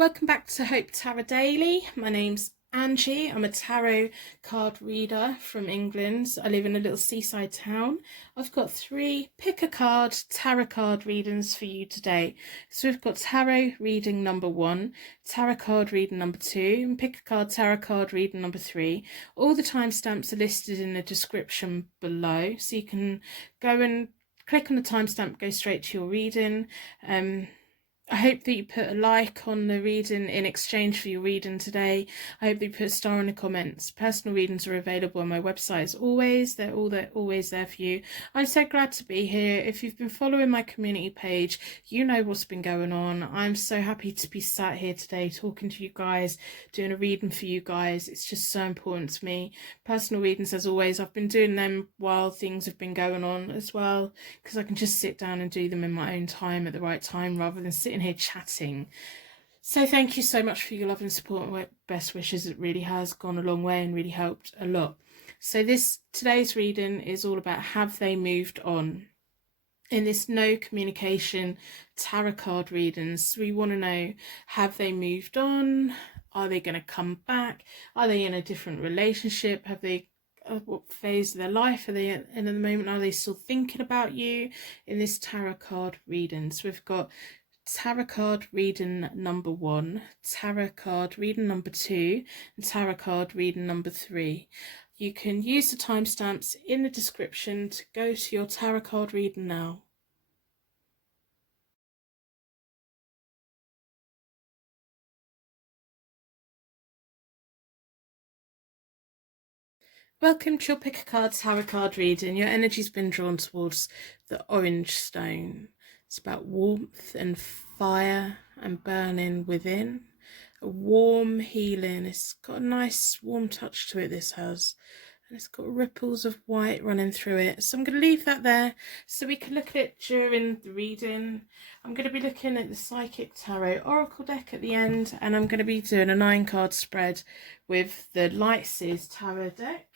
Welcome back to Hope Tarot Daily. My name's Angie. I'm a tarot card reader from England. I live in a little seaside town. I've got 3 pick a card tarot card readings for you today. So we've got tarot reading number 1, tarot card reading number 2, and pick a card tarot card reading number 3. All the timestamps are listed in the description below, so you can go and click on the timestamp, go straight to your reading. I hope that you put a like on the reading in exchange for your reading today. I hope that you put a star in the comments. Personal readings are available on my website as always. They're always there for you. I'm so glad to be here. If you've been following my community page, you know what's been going on. I'm so happy to be sat here today talking to you guys, doing a reading for you guys. It's just so important to me. Personal readings, as always, I've been doing them while things have been going on as well, because I can just sit down and do them in my own time at the right time rather than sitting here chatting. So thank you so much for your love and support and best wishes. It really has gone a long way and really helped a lot. So today's reading is all about have they moved on. In this no communication tarot card readings, we want to know, have they moved on? Are they going to come back? Are they in a different relationship? Have they what phase of their life are they in at the moment? Are they still thinking about you? In this tarot card reading, so we've got tarot card reading number 1, tarot card reading number 2, and tarot card reading number 3. You can use the timestamps in the description to go to your tarot card reading now. Welcome to your pick a card tarot card reading. Your energy's been drawn towards the orange stone. It's about warmth and fire and burning within. A warm healing. It's got a nice warm touch to it, this has. And it's got ripples of white running through it. So I'm going to leave that there so we can look at it during the reading. I'm going to be looking at the Psychic Tarot Oracle deck at the end. And I'm going to be doing a 9-card spread with the Light Seers Tarot deck.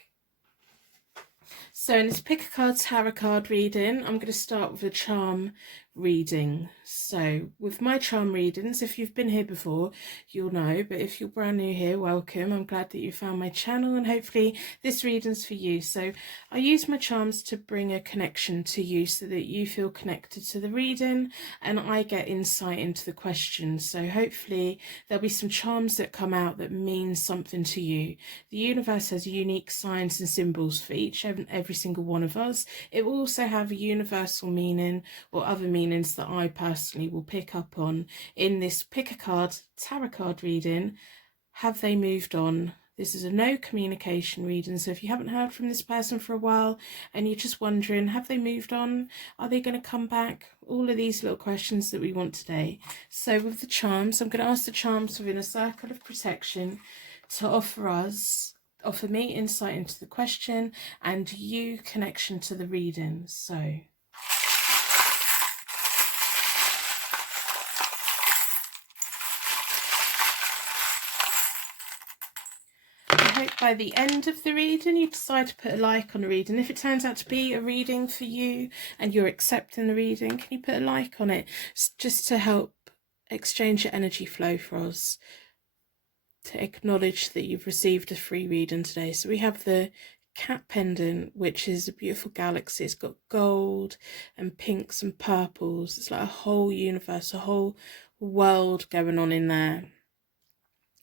So in this pick a card tarot card reading, I'm going to start with a charm reading. So with my charm readings, if you've been here before, you'll know, but if you're brand new here, welcome. I'm glad that you found my channel, and hopefully this reading's for you. So I use my charms to bring a connection to you so that you feel connected to the reading and I get insight into the questions. So hopefully there'll be some charms that come out that mean something to you. The universe has unique signs and symbols for each and every single one of us. It will also have a universal meaning or other meanings that I personally will pick up on in this pick a card tarot card reading. Have they moved on? This is a no communication reading, so if you haven't heard from this person for a while and you're just wondering, have they moved on? Are they going to come back? All of these little questions that we want today. So with the charms, I'm going to ask the charms within a circle of protection to offer me insight into the question and you connection to the reading. So by the end of the reading you decide to put a like on the reading. If it turns out to be a reading for you and you're accepting the reading, can you put a like on it? It's just to help exchange your energy flow for us, to acknowledge that you've received a free reading today. So we have the cat pendant, which is a beautiful galaxy. It's got gold and pinks and purples. It's like a whole universe, a whole world going on in there.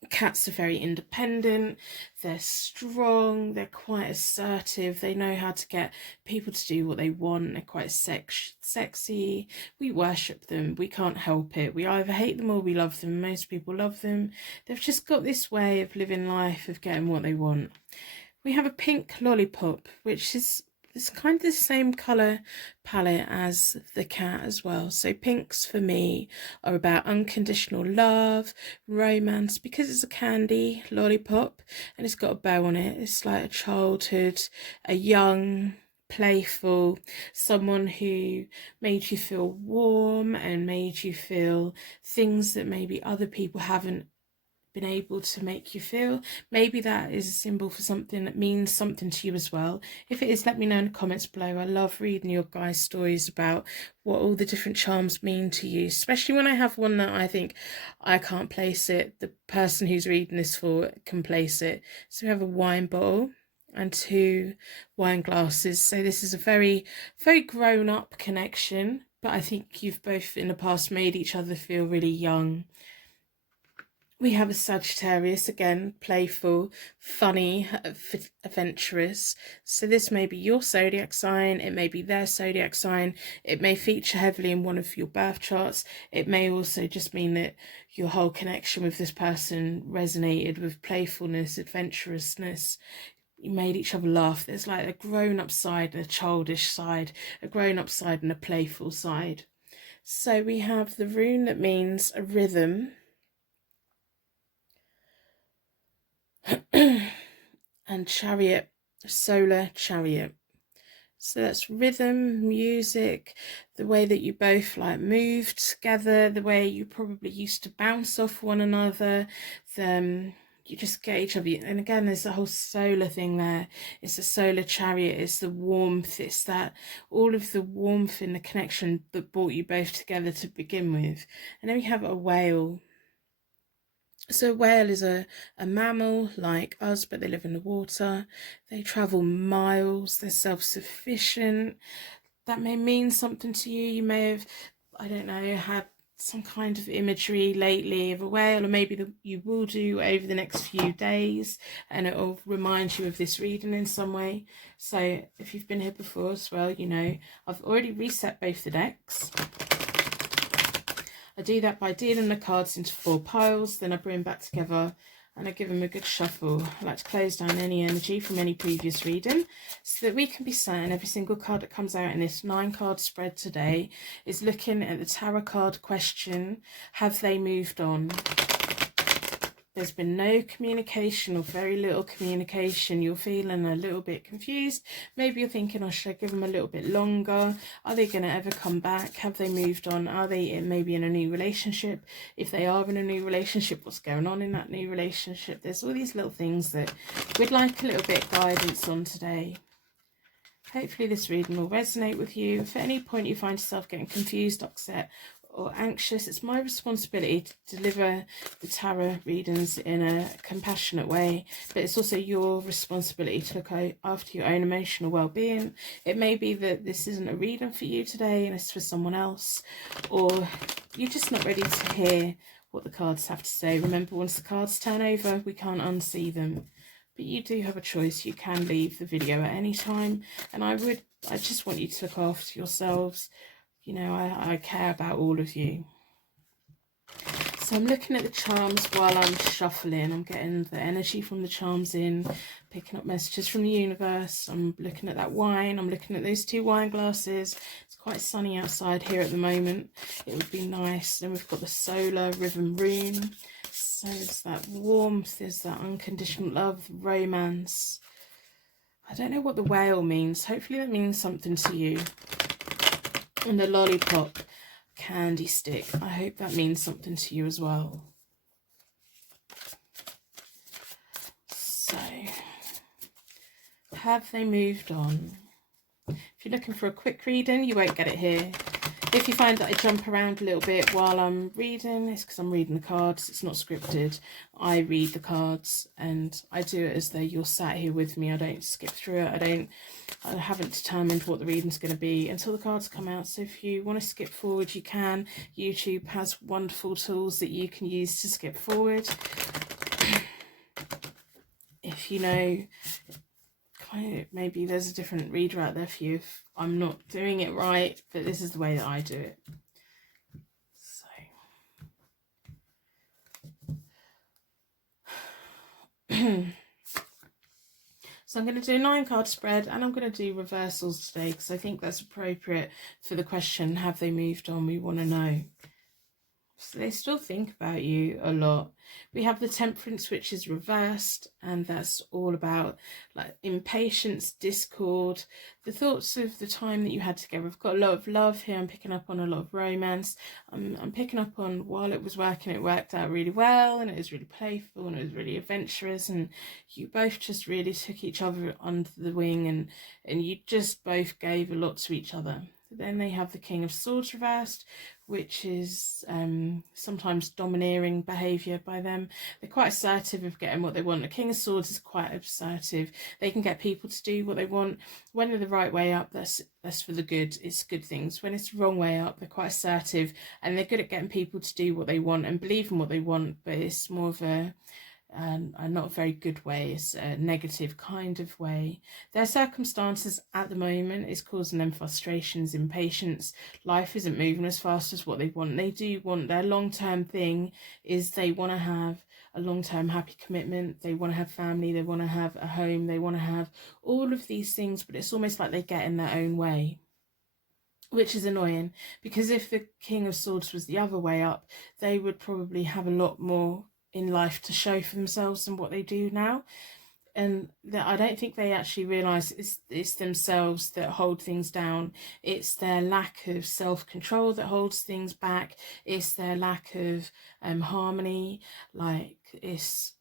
Cats are very independent, they're strong, they're quite assertive, they know how to get people to do what they want, they're quite sexy, we worship them, we can't help it, we either hate them or we love them. Most people love them. They've just got this way of living life, of getting what they want. We have a pink lollipop, which is it's kind of the same colour palette as the cat as well. So pinks for me are about unconditional love, romance, because it's a candy lollipop and it's got a bow on it. It's like a childhood, a young, playful, someone who made you feel warm and made you feel things that maybe other people haven't been able to make you feel. Maybe that is a symbol for something that means something to you as well. If it is, let me know in the comments below. I love reading your guys' stories about what all the different charms mean to you, especially when I have one that I think I can't place it, the person who's reading this for can place it. So we have a wine bottle and 2 wine glasses. So this is a very, very grown-up connection, but I think you've both in the past made each other feel really young. We have a Sagittarius, again, playful, funny, adventurous. So this may be your zodiac sign, it may be their zodiac sign, it may feature heavily in one of your birth charts. It may also just mean that your whole connection with this person resonated with playfulness, adventurousness. You made each other laugh. There's like a grown-up side and a childish side, a grown-up side and a playful side. So we have the rune that means a rhythm. And chariot, solar chariot. So that's rhythm, music, the way that you both like moved together, the way you probably used to bounce off one another, you just get each other. And again, there's the whole solar thing there. It's the solar chariot, it's the warmth, it's that all of the warmth in the connection that brought you both together to begin with. And then we have a whale. So a whale is a mammal like us, but they live in the water. They travel miles, they're self-sufficient. That may mean something to you. You may have, I don't know, had some kind of imagery lately of a whale, or maybe you will do over the next few days, and it will remind you of this reading in some way. So if you've been here before as well, you know I've already reset both the decks. I do that by dealing the cards into 4 piles, then I bring them back together and I give them a good shuffle. I like to close down any energy from any previous reading so that we can be certain every single card that comes out in this 9-card spread today is looking at the tarot card question, have they moved on? There's been no communication or very little communication. You're feeling a little bit confused. Maybe you're thinking, oh, should I give them a little bit longer? Are they going to ever come back? Have they moved on? Are they maybe in a new relationship? If they are in a new relationship, what's going on in that new relationship? There's all these little things that we'd like a little bit of guidance on today. Hopefully this reading will resonate with you. If at any point you find yourself getting confused, upset, or anxious, it's my responsibility to deliver the tarot readings in a compassionate way, but it's also your responsibility to look after your own emotional well-being. It may be that this isn't a reading for you today and it's for someone else, or you're just not ready to hear what the cards have to say. Remember, once the cards turn over, we can't unsee them, but you do have a choice. You can leave the video at any time, and I just want you to look after yourselves. You know, I care about all of you. So I'm looking at the charms while I'm shuffling. I'm getting the energy from the charms in, picking up messages from the universe. I'm looking at that wine. I'm looking at those 2 wine glasses. It's quite sunny outside here at the moment. It would be nice. Then we've got the solar rhythm rune. So there's that warmth, there's that unconditional love, romance. I don't know what the whale means. Hopefully that means something to you. And the lollipop candy stick, I hope that means something to you as well. So, have they moved on? If you're looking for a quick reading, you won't get it here. If you find that I jump around a little bit while I'm reading, it's because I'm reading the cards. It's not scripted. I read the cards and I do it as though you're sat here with me. I don't skip through it. I haven't determined what the reading's going to be until the cards come out. So if you want to skip forward, you can. YouTube has wonderful tools that you can use to skip forward. If you know, maybe there's a different reader out there for you if I'm not doing it right, but this is the way that I do it. So I'm going to do a 9-card spread, and I'm going to do reversals today because I think that's appropriate for the question, have they moved on? We want to know. So they still think about you a lot. We have the Temperance, which is reversed, and that's all about like impatience, discord, the thoughts of the time that you had together. I've got a lot of love here. I'm picking up on a lot of romance. I'm picking up on, while it was working, it worked out really well, and it was really playful, and it was really adventurous, and you both just really took each other under the wing, and you just both gave a lot to each other. Then they have the King of Swords reversed, which is sometimes domineering behaviour by them. They're quite assertive of getting what they want. The King of Swords is quite assertive. They can get people to do what they want. When they're the right way up, that's for the good. It's good things. When it's the wrong way up, they're quite assertive, and they're good at getting people to do what they want and believe in what they want, but it's more of a not a very good way. It's a negative kind of way. Their circumstances at the moment is causing them frustrations, impatience. Life isn't moving as fast as what they want. They do want, their long-term thing is they want to have a long-term happy commitment. They want to have family. They want to have a home. They want to have all of these things, but it's almost like they get in their own way, which is annoying, because if the King of Swords was the other way up, they would probably have a lot more in life to show for themselves than what they do now. And that, I don't think they actually realise it's themselves that hold things down. It's their lack of self-control that holds things back. It's their lack of harmony. Like, it's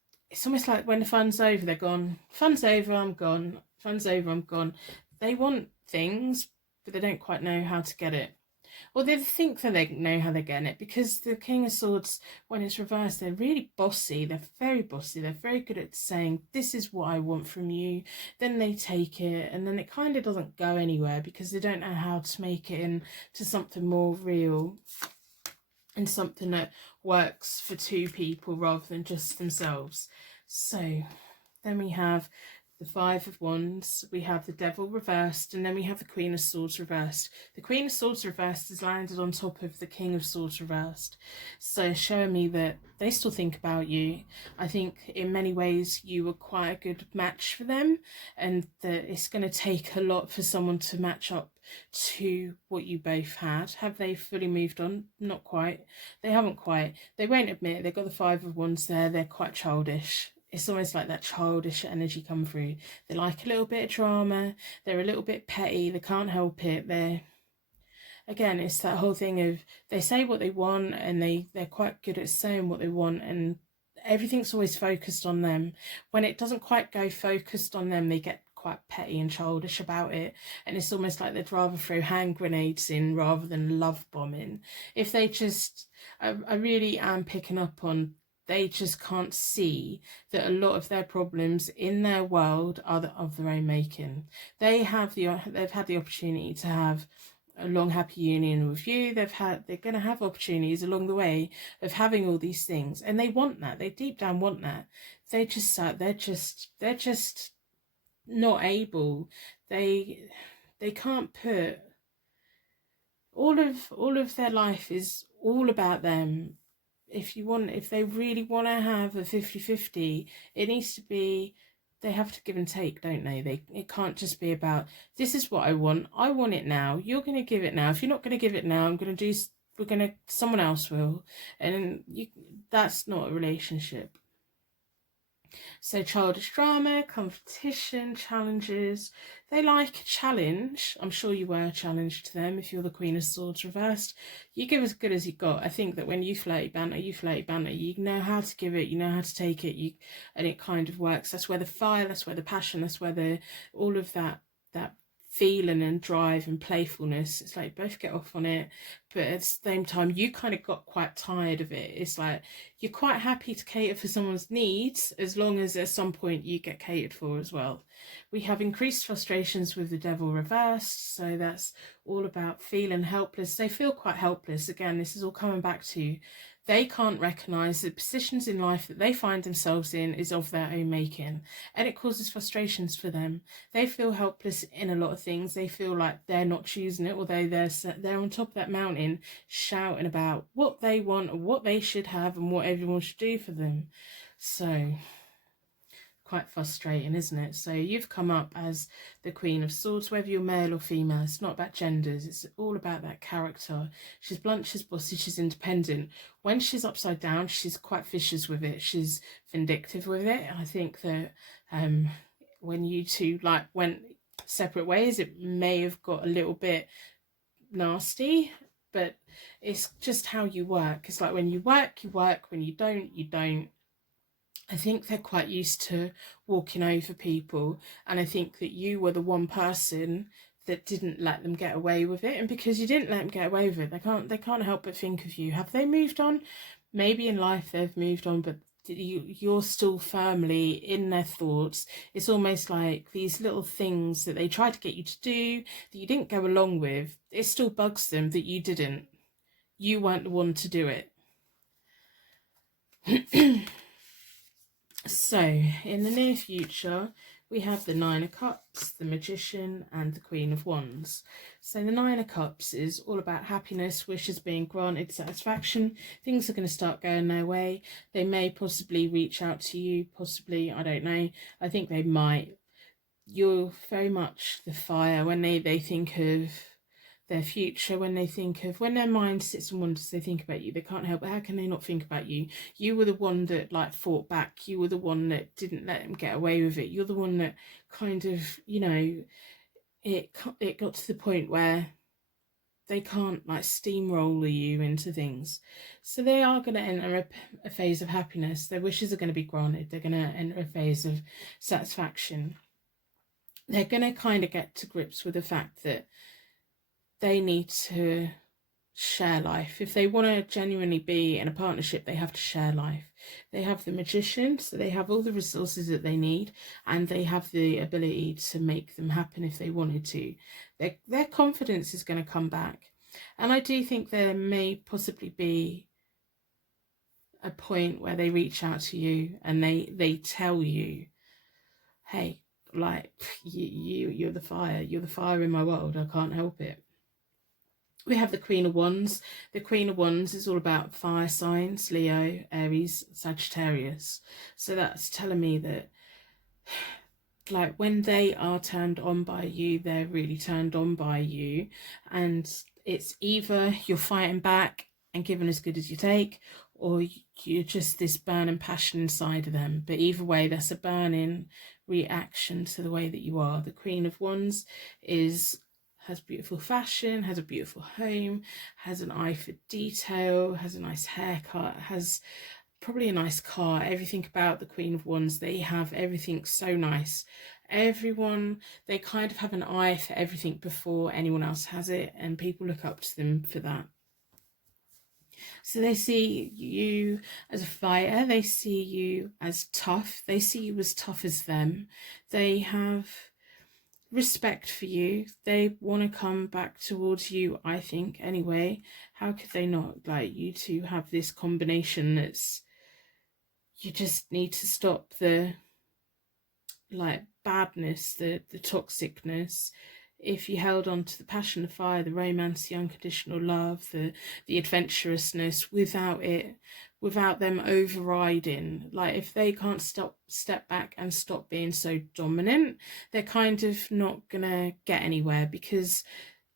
almost like when the fun's over, they're gone. Fun's over, I'm gone. Fun's over, I'm gone. They want things, but they don't quite know how to get it. Or they think that they know how they're getting it, because the King of Swords, when it's reversed, they're really bossy. They're very bossy. They're very good at saying, this is what I want from you. Then they take it, and then it kind of doesn't go anywhere because they don't know how to make it into something more real and something that works for two people rather than just themselves. So then we have the Five of Wands, we have the Devil reversed, and then we have the Queen of Swords reversed. The Queen of Swords reversed is landed on top of the King of Swords reversed. So showing me that they still think about you. I think in many ways you were quite a good match for them, and that it's going to take a lot for someone to match up to what you both had. Have they fully moved on? Not quite. They haven't quite. They won't admit. They've got the Five of Wands there. They're quite childish. It's almost like that childish energy come through. They like a little bit of drama. They're a little bit petty. They can't help it. Again, it's that whole thing of they say what they want, and they're quite good at saying what they want, and everything's always focused on them. When it doesn't quite go focused on them, they get quite petty and childish about it, and it's almost like they'd rather throw hand grenades in rather than love bombing. If they just, I really am picking up on, they just can't see that a lot of their problems in their world are of their own making. They've had the opportunity to have a long happy union with you. They're going to have opportunities along the way of having all these things, and they want that. They deep down want that. They're just not able. They can't put all of their life is all about them. If they really want to have a 50-50, it needs to be, they have to give and take, don't they? It can't just be about, this is what I want it now, you're going to give it now. If you're not going to give it now, someone else will. And that's not a relationship. So childish drama, competition, challenges. They like a challenge. I'm sure you were a challenge to them if you're the Queen of Swords reversed. You give as good as you got. I think that when you flirty banter. You know how to give it, you know how to take it, and it kind of works. That's where the fire, that's where the passion, that's where all of that feeling and drive and playfulness, it's like both get off on it, but at the same time you kind of got quite tired of it. It's like you're quite happy to cater for someone's needs as long as at some point you get catered for as well. We have increased frustrations with the Devil reversed, so that's all about feeling helpless. They feel quite helpless. Again, this is all coming back to, they can't recognise the positions in life that they find themselves in is of their own making, and it causes frustrations for them. They feel helpless in a lot of things. They feel like they're not choosing it, although they're on top of that mountain shouting about what they want and what they should have and what everyone should do for them. So quite frustrating, isn't it? So you've come up as the Queen of Swords, whether you're male or female. It's not about genders, it's all about that character. She's blunt, she's bossy, she's independent. When she's upside down, she's quite vicious with it, she's vindictive with it. I think that when you two like went separate ways, it may have got a little bit nasty, but it's just how you work. It's like when you work, you work. When you don't, you don't. I think they're quite used to walking over people, and I think that you were the one person that didn't let them get away with it. And because you didn't let them get away with it, they can't help but think of you. Have they moved on? Maybe in life they've moved on, but you're still firmly in their thoughts. It's almost like these little things that they tried to get you to do that you didn't go along with. It still bugs them that you didn't. You weren't the one to do it. So, in the near future, we have the Nine of Cups, the Magician, and the Queen of Wands. So the Nine of Cups is all about happiness, wishes being granted, satisfaction. Things are going to start going their way. They may possibly reach out to you, possibly, I don't know. I think they might. You're very much the fire when they think of their future, when their mind sits and wonders, they think about you. They can't help it. How can they not think about you? You were the one that like fought back. You were the one that didn't let them get away with it. You're the one that kind of, you know, it got to the point where they can't like steamroller you into things. So they are going to enter a phase of happiness. Their wishes are going to be granted. They're going to enter a phase of satisfaction. They're going to kind of get to grips with the fact that they need to share life. If they want to genuinely be in a partnership, they have to share life. They have the Magician, so they have all the resources that they need, and they have the ability to make them happen if they wanted to. Their confidence is going to come back. And I do think there may possibly be a point where they reach out to you and they tell you, hey, like, you're the fire. You're the fire in my world. I can't help it. We have the Queen of Wands. The Queen of Wands is all about fire signs, Leo, Aries, Sagittarius. So that's telling me that like when they are turned on by you, they're really turned on by you. And it's either you're fighting back and giving as good as you take, or you're just this burning passion inside of them. But either way, that's a burning reaction to the way that you are. The Queen of Wands has beautiful fashion, has a beautiful home, has an eye for detail, has a nice haircut, has probably a nice car. Everything about the Queen of Wands, they have everything so nice. Everyone, they kind of have an eye for everything before anyone else has it, and people look up to them for that. So they see you as a fighter, they see you as tough, they see you as tough as them. They have respect for you. They want to come back towards you, I think, anyway. How could they not? Like, you two have this combination that's, you just need to stop the like badness, the toxicness. If you held on to the passion, the fire, the romance, the unconditional love, the adventurousness, without them overriding, like if they can't step back and stop being so dominant, they're kind of not gonna get anywhere, because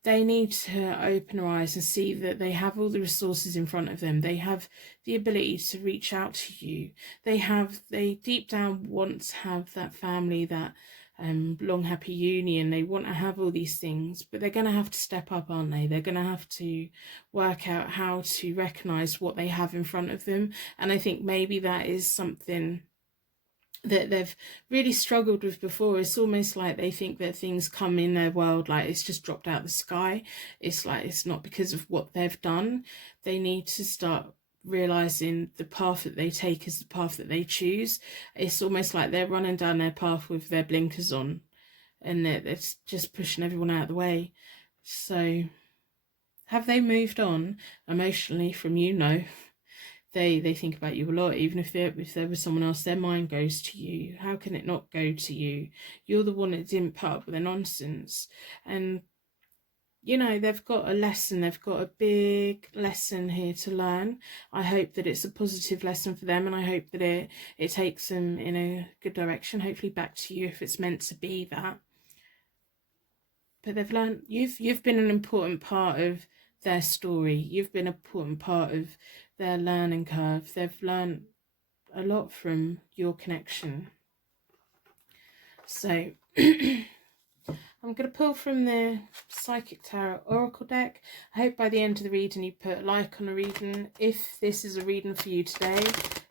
they need to open their eyes and see that they have all the resources in front of them. They have the ability to reach out to you. They deep down want to have that family, that long happy union. They want to have all these things, but they're going to have to step up, aren't they? They're going to have to work out how to recognize what they have in front of them. And I think maybe that is something that they've really struggled with before. It's almost like they think that things come in their world like it's just dropped out of the sky. It's like it's not because of what they've done. They need to start realizing the path that they take is the path that they choose. It's almost like they're running down their path with their blinkers on, and they're just pushing everyone out of the way. So have they moved on emotionally from you? No. They think about you a lot. Even if there was someone else, their mind goes to you. How can it not go to you? You're the one that didn't put up with the nonsense. And you know, they've got a lesson, they've got a big lesson here to learn. I hope that it's a positive lesson for them, and I hope that it takes them in a good direction, hopefully back to you if it's meant to be that. But they've learned, you've been an important part of their story. You've been an important part of their learning curve. They've learned a lot from your connection. So I'm going to pull from the Psychic Tarot Oracle deck. I hope by the end of the reading you put a like on the reading. If this is a reading for you today,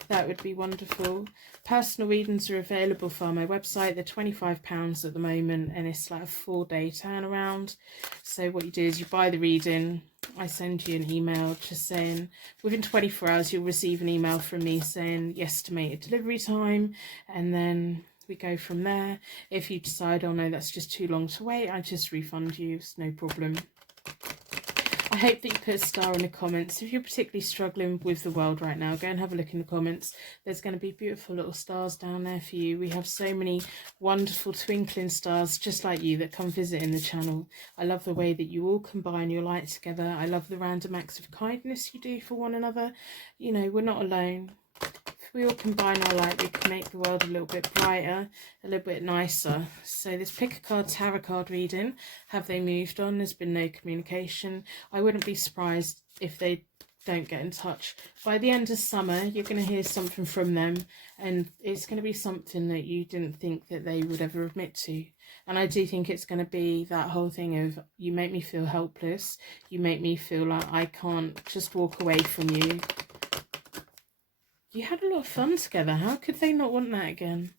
that would be wonderful. Personal readings are available via my website. They're £25 at the moment, and it's like a 4-day turnaround. So what you do is you buy the reading. I send you an email just saying within 24 hours you'll receive an email from me saying the estimated delivery time, and then we go from there. If you decide, oh no, that's just too long to wait, I just refund you. It's no problem. I hope that you put a star in the comments. If you're particularly struggling with the world right now, go and have a look in the comments. There's going to be beautiful little stars down there for you. We have so many wonderful twinkling stars just like you that come visiting the channel. I love the way that you all combine your light together. I love the random acts of kindness you do for one another. You know, we're not alone. If we all combine our light, we can make the world a little bit brighter, a little bit nicer. So this pick a card tarot card reading, have they moved on? There's been no communication. I wouldn't be surprised if they don't get in touch. By the end of summer, you're going to hear something from them, and it's going to be something that you didn't think that they would ever admit to. And I do think it's going to be that whole thing of, you make me feel helpless, you make me feel like I can't just walk away from you. You had a lot of fun together. How could they not want that again?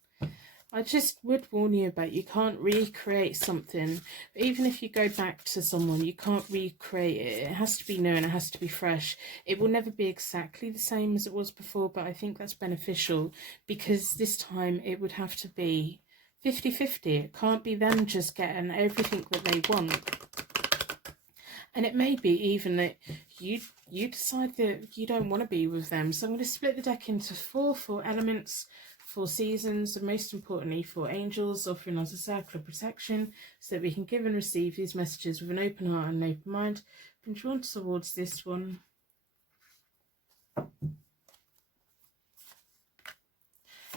I just would warn you about, you can't recreate something. Even if you go back to someone, you can't recreate it. It has to be new and it has to be fresh. It will never be exactly the same as it was before, but I think that's beneficial, because this time it would have to be 50-50. It can't be them just getting everything that they want. And it may be even that you decide that you don't want to be with them. So I'm going to split the deck into four elements, 4 seasons, and most importantly 4 angels, offering us a circle of protection so that we can give and receive these messages with an open heart and an open mind. I've been drawn towards this one.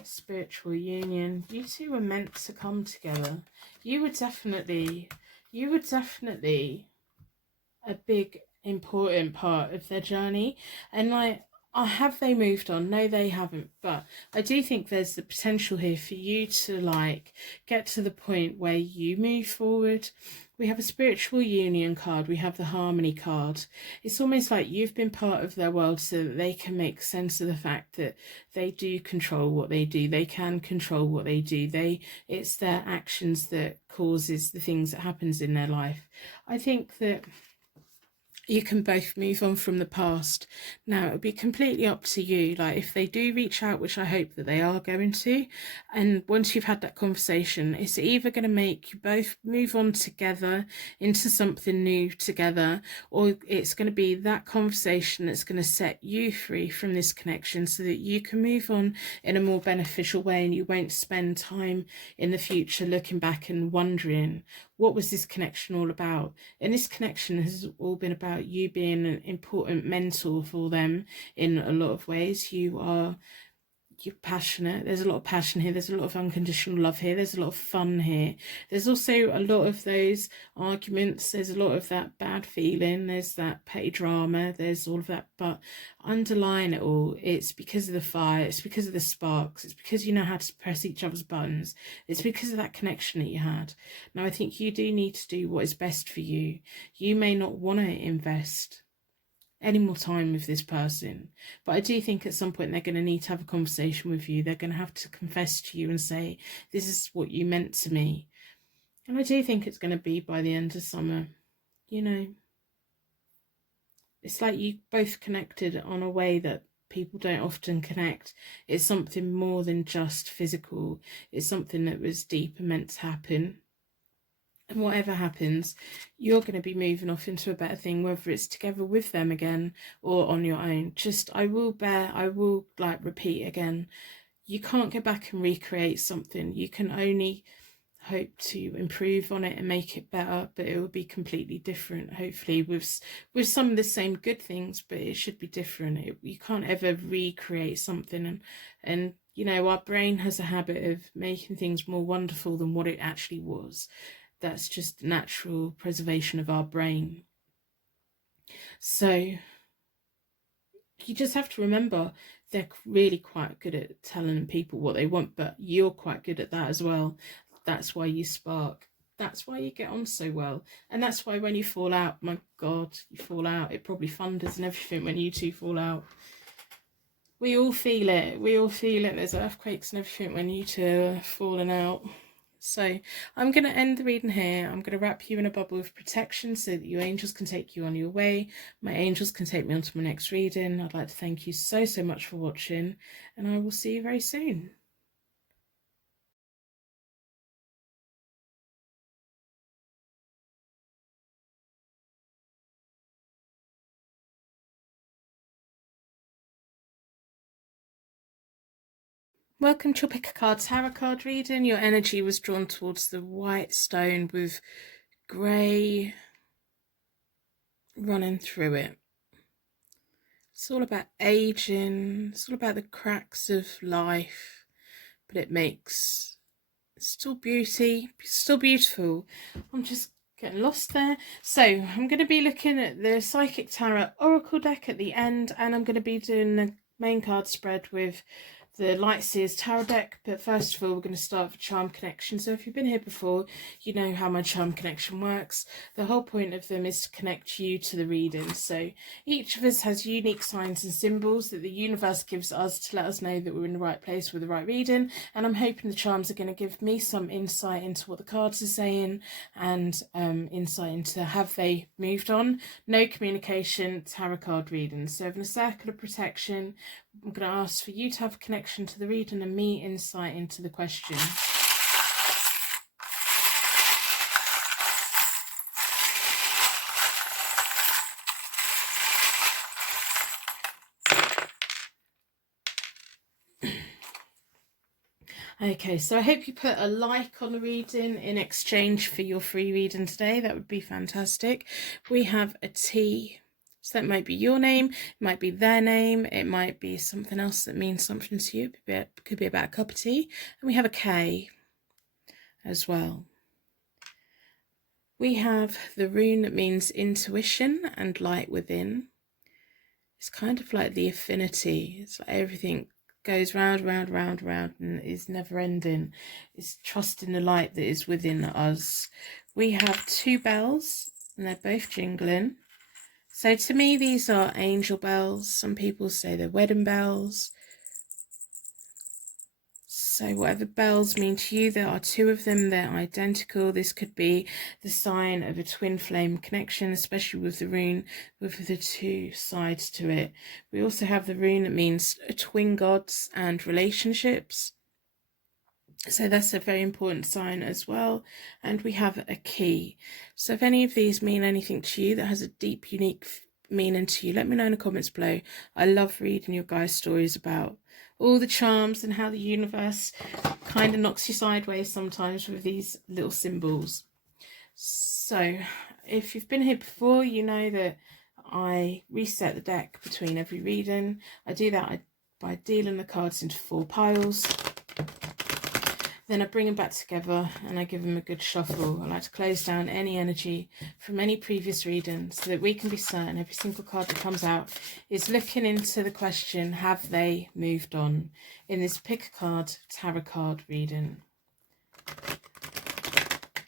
Spiritual union. You two were meant to come together. You were definitely a big important part of their journey. And like, have they moved on? No, they haven't, but I do think there's the potential here for you to like get to the point where you move forward. We have a spiritual union card, we have the harmony card. It's almost like you've been part of their world so that they can make sense of the fact that they do control what they do, they can control what they do, it's their actions that causes the things that happens in their life. I think that you can both move on from the past. Now, it'll be completely up to you. Like, if they do reach out, which I hope that they are going to, and once you've had that conversation, it's either going to make you both move on together into something new together, or it's going to be that conversation that's going to set you free from this connection so that you can move on in a more beneficial way, and you won't spend time in the future looking back and wondering, what was this connection all about? And this connection has all been about you being an important mentor for them in a lot of ways. You're passionate. There's a lot of passion here. There's a lot of unconditional love here. There's a lot of fun here. There's also a lot of those arguments. There's a lot of that bad feeling. There's that petty drama. There's all of that. But underlying it all, it's because of the fire. It's because of the sparks. It's because you know how to press each other's buttons. It's because of that connection that you had. Now, I think you do need to do what is best for you. You may not want to invest any more time with this person, but I do think at some point they're going to need to have a conversation with you. They're going to have to confess to you and say, this is what you meant to me. And I do think it's going to be by the end of summer. You know, it's like you both connected on a way that people don't often connect. It's something more than just physical. It's something that was deep and meant to happen. And whatever happens, you're going to be moving off into a better thing, whether it's together with them again or on your own. Just, I will like repeat again, you can't go back and recreate something. You can only hope to improve on it and make it better, but it will be completely different, hopefully with some of the same good things, but it should be different. You can't ever recreate something, and you know, our brain has a habit of making things more wonderful than what it actually was. That's just natural preservation of our brain. So you just have to remember, they're really quite good at telling people what they want, but you're quite good at that as well. That's why you spark. That's why you get on so well. And that's why when you fall out, my God, you fall out. It probably thunders and everything when you two fall out. We all feel it. We all feel it. There's earthquakes and everything when you two are falling out. So I'm going to end the reading here. I'm going to wrap you in a bubble of protection so that your angels can take you on your way. My angels can take me on to my next reading. I'd like to thank you so much for watching, and I will see you very soon. Welcome to your Pick a Card Tarot card reading. Your energy was drawn towards the white stone with grey running through it. It's all about aging. It's all about the cracks of life, but it makes still beauty, still beautiful. I'm just getting lost there. So I'm going to be looking at the Psychic Tarot Oracle deck at the end, and I'm going to be doing the main card spread with the Lightseers Tarot deck. But first of all, we're going to start with Charm Connection. So if you've been here before, you know how my Charm Connection works. The whole point of them is to connect you to the reading. So each of us has unique signs and symbols that the universe gives us to let us know that we're in the right place with the right reading. And I'm hoping the charms are going to give me some insight into what the cards are saying, and insight into have they moved on. No communication, tarot card reading. So in a circle of protection, I'm going to ask for you to have a connection to the reading and me insight into the question. Okay, so I hope you put a like on the reading in exchange for your free reading today. That would be fantastic. We have a T. So that might be your name, it might be their name, it might be something else that means something to you. It could be about a cup of tea. And we have a K as well. We have the rune that means intuition and light within. It's kind of like the affinity. It's like everything goes round, round, round, round, and is never ending. It's trusting the light that is within us. We have two bells, and they're both jingling. So to me, these are angel bells. Some people say they're wedding bells. So whatever bells mean to you, there are two of them. They're identical. This could be the sign of a twin flame connection, especially with the rune with the two sides to it. We also have the rune that means twin gods and relationships. So that's a very important sign as well. And we have a key. So if any of these mean anything to you that has a deep, unique meaning to you, let me know in the comments below. I love reading your guys' stories about all the charms and how the universe kind of knocks you sideways sometimes with these little symbols. So if you've been here before, you know that I reset the deck between every reading. I do that by dealing the cards into 4 piles. Then I bring them back together and I give them a good shuffle. I like to close down any energy from any previous reading so that we can be certain every single card that comes out is looking into the question, have they moved on? In this Pick a Card Tarot card reading.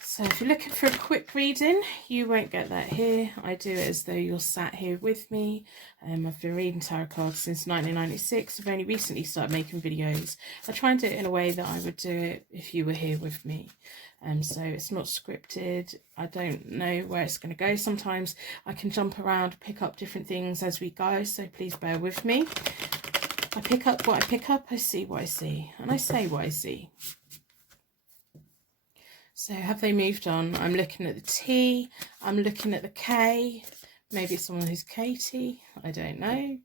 So if you're looking for a quick reading, you won't get that here. I do it as though you're sat here with me. I've been reading tarot cards since 1996. I've only recently started making videos. I try and do it in a way that I would do it if you were here with me. So it's not scripted. I don't know where it's going to go. Sometimes I can jump around, pick up different things as we go, so please bear with me. I pick up what I pick up, I see what I see, and I say what I see. So have they moved on? I'm looking at the T, I'm looking at the K, maybe it's someone who's Katie, I don't know.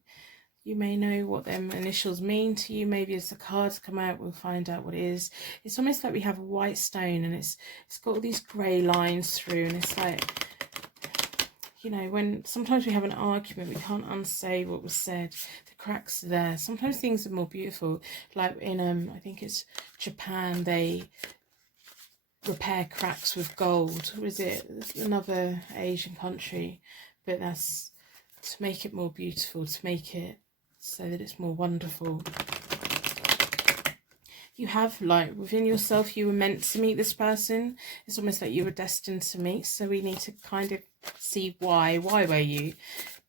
You may know what them initials mean to you. Maybe as the cards come out, we'll find out what it is. It's almost like we have a white stone, and it's got all these grey lines through, and it's like, you know, when sometimes we have an argument, we can't unsay what was said. The cracks are there. Sometimes things are more beautiful. Like in I think it's Japan, they repair cracks with gold. Was it another Asian country? But that's to make it more beautiful, to make it so that it's more wonderful. You have, like, within yourself, you were meant to meet this person. It's almost like you were destined to meet. So we need to kind of see why were you.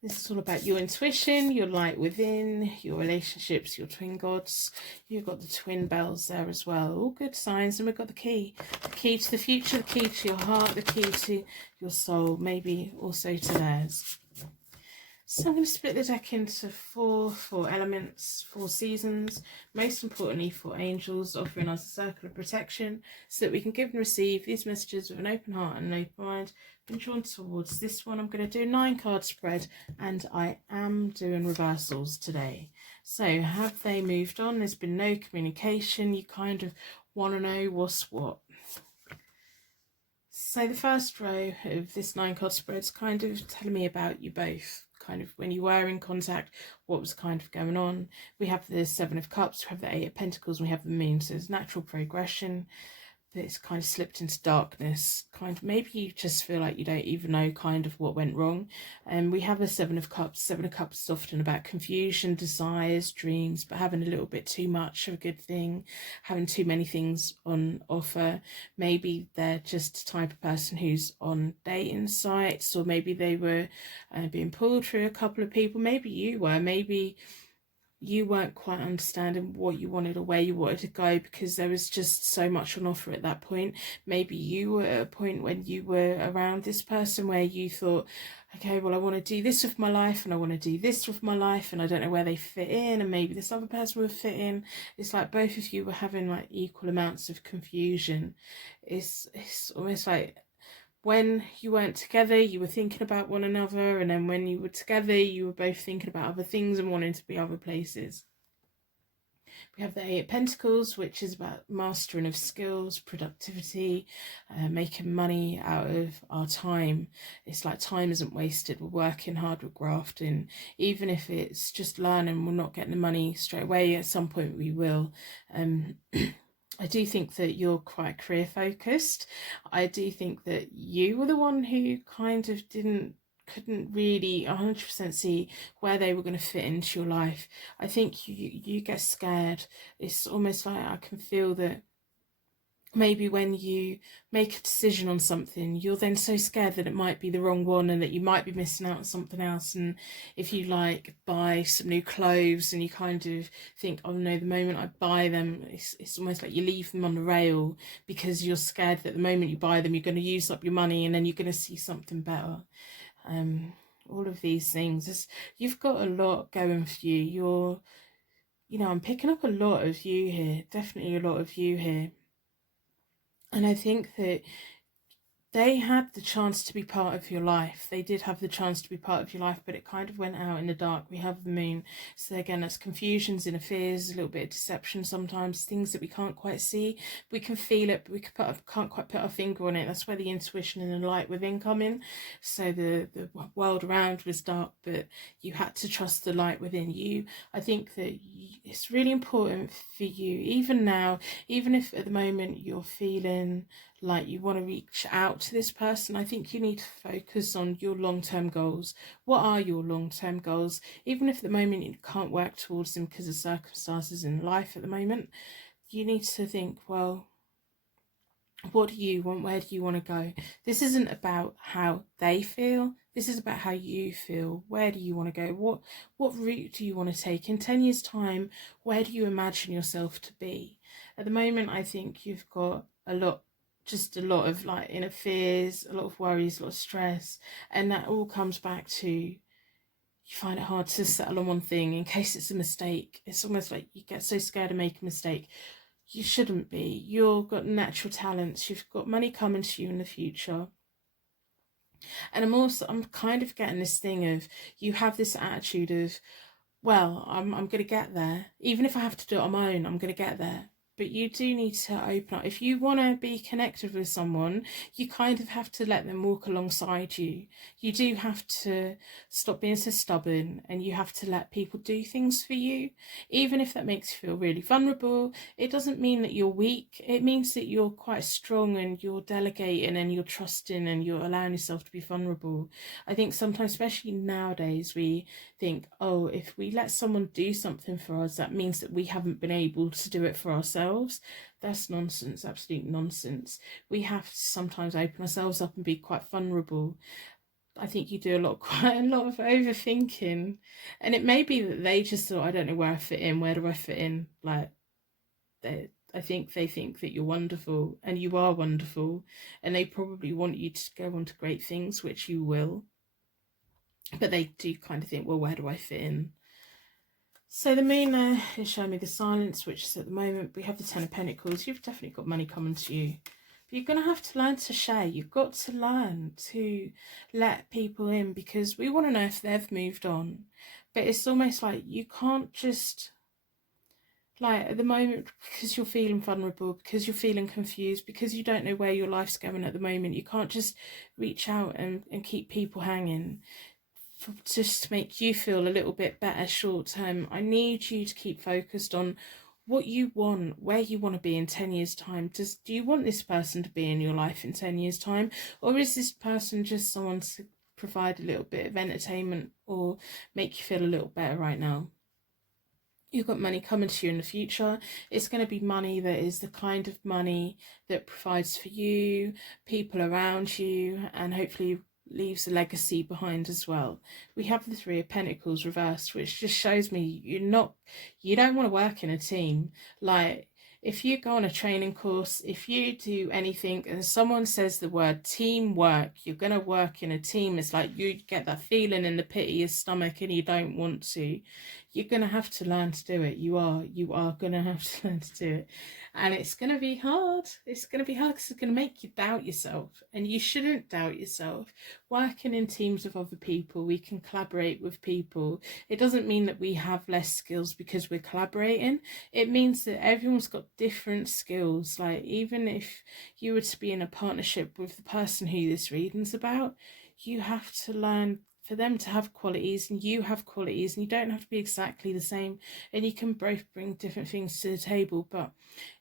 This is all about your intuition, your light within, your relationships, your twin gods. You've got the twin bells there as well. All good signs. And we've got the key to the future, the key to your heart, the key to your soul, maybe also to theirs. So I'm going to split the deck into four elements, 4 seasons, most importantly 4 angels, offering us a circle of protection so that we can give and receive these messages with an open heart and an open mind. Been drawn towards this one. I'm going to do a 9-card spread, and I am doing reversals today. So have they moved on? There's been no communication. You kind of want to know what's what. So the first row of this 9-card spread is kind of telling me about you both. Kind of when you were in contact, what was kind of going on. We have the 7 of Cups, we have the 8 of Pentacles, and we have the Moon. So there's natural progression, but it's kind of slipped into darkness. Kind of maybe you just feel like you don't even know kind of what went wrong. And we have a 7 of Cups. 7 of Cups is often about confusion, desires, dreams, but having a little bit too much of a good thing, having too many things on offer. Maybe they're just the type of person who's on dating sites, or maybe they were being pulled through a couple of people. Maybe you were. Maybe you weren't quite understanding what you wanted or where you wanted to go, because there was just so much on offer at that point. Maybe you were at a point when you were around this person where you thought, okay, well, I want to do this with my life, and I want to do this with my life, and I don't know where they fit in, and maybe this other person would fit in. It's like both of you were having like equal amounts of confusion. It's almost like when you weren't together, you were thinking about one another, and then when you were together, you were both thinking about other things and wanting to be other places. We have the 8 of Pentacles, which is about mastering of skills, productivity, making money out of our time. It's like time isn't wasted. We're working hard, we're grafting. Even if it's just learning, we're not getting the money straight away. At some point we will. I do think that you're quite career focused. I do think that you were the one who kind of couldn't really 100% see where they were going to fit into your life. I think you get scared. It's almost like I can feel that maybe when you make a decision on something, you're then so scared that it might be the wrong one and that you might be missing out on something else. And if you like buy some new clothes and you kind of think, oh no, the moment I buy them, it's almost like you leave them on the rail, because you're scared that the moment you buy them, you're going to use up your money and then you're going to see something better. All of these things, you've got a lot going for you. I'm picking up a lot of you here, definitely a lot of you here. And I think that they had the chance to be part of your life. They did have the chance to be part of your life, but it kind of went out in the dark. We have the Moon. So again, that's confusions, inner fears, a little bit of deception sometimes, things that we can't quite see. We can feel it, but we can't quite put our finger on it. That's where the intuition and the light within come in. So the world around was dark, but you had to trust the light within you. I think that it's really important for you, even now, even if at the moment you're feeling like you want to reach out to this person, I think you need to focus on your long-term goals. What are your long-term goals? Even if at the moment you can't work towards them because of circumstances in life at the moment, you need to think, well, what do you want? Where do you want to go? This isn't about how they feel. This is about how you feel. Where do you want to go? What route do you want to take? In 10 years' time, where do you imagine yourself to be? At the moment, I think you've got a lot of like inner fears, a lot of worries, a lot of stress, and that all comes back to you find it hard to settle on one thing in case it's a mistake. It's almost like you get so scared to make a mistake. You shouldn't be. You've got natural talents. You've got money coming to you in the future. And I'm kind of getting this thing of, you have this attitude of, well, I'm going to get there. Even if I have to do it on my own, I'm going to get there. But you do need to open up. If you want to be connected with someone, you kind of have to let them walk alongside you. You do have to stop being so stubborn, and you have to let people do things for you. Even if that makes you feel really vulnerable, it doesn't mean that you're weak. It means that you're quite strong, and you're delegating, and you're trusting, and you're allowing yourself to be vulnerable. I think sometimes, especially nowadays, we think, oh, if we let someone do something for us, that means that we haven't been able to do it for ourselves. That's nonsense, absolute nonsense. We have to sometimes open ourselves up and be quite vulnerable. I think you do quite a lot of overthinking, and it may be that they just thought, I don't know where I fit in. Where do I fit in? Like, I think they think that you're wonderful, and you are wonderful, and they probably want you to go on to great things, which you will. But they do kind of think, well, where do I fit in? So the moon is showing me the silence, which is at the moment, we have the Ten of Pentacles. You've definitely got money coming to you. But you're going to have to learn to share. You've got to learn to let people in, because we want to know if they've moved on. But it's almost like you can't just, like, at the moment, because you're feeling vulnerable, because you're feeling confused, because you don't know where your life's going at the moment, you can't just reach out and keep people hanging just to make you feel a little bit better short term. I need you to keep focused on what you want, where you want to be in 10 years time. Do you want this person to be in your life in 10 years time, or is this person just someone to provide a little bit of entertainment or make you feel a little better right now? You've got money coming to you in the future. It's going to be money that is the kind of money that provides for you, people around you, and hopefully leaves a legacy behind as well. We have the Three of Pentacles reversed, which just shows me you don't want to work in a team. Like, if you go on a training course, if you do anything and someone says the word teamwork, you're going to work in a team. It's like you get that feeling in the pit of your stomach and you don't want to. You're going to have to learn to do it. You are going to have to learn to do it. And it's going to be hard. It's going to be hard because it's going to make you doubt yourself. And you shouldn't doubt yourself. Working in teams of other people, we can collaborate with people. It doesn't mean that we have less skills because we're collaborating. It means that everyone's got different skills. Like, even if you were to be in a partnership with the person who this reading's about, you have to learn for them to have qualities and you have qualities, and you don't have to be exactly the same, and you can both bring different things to the table. But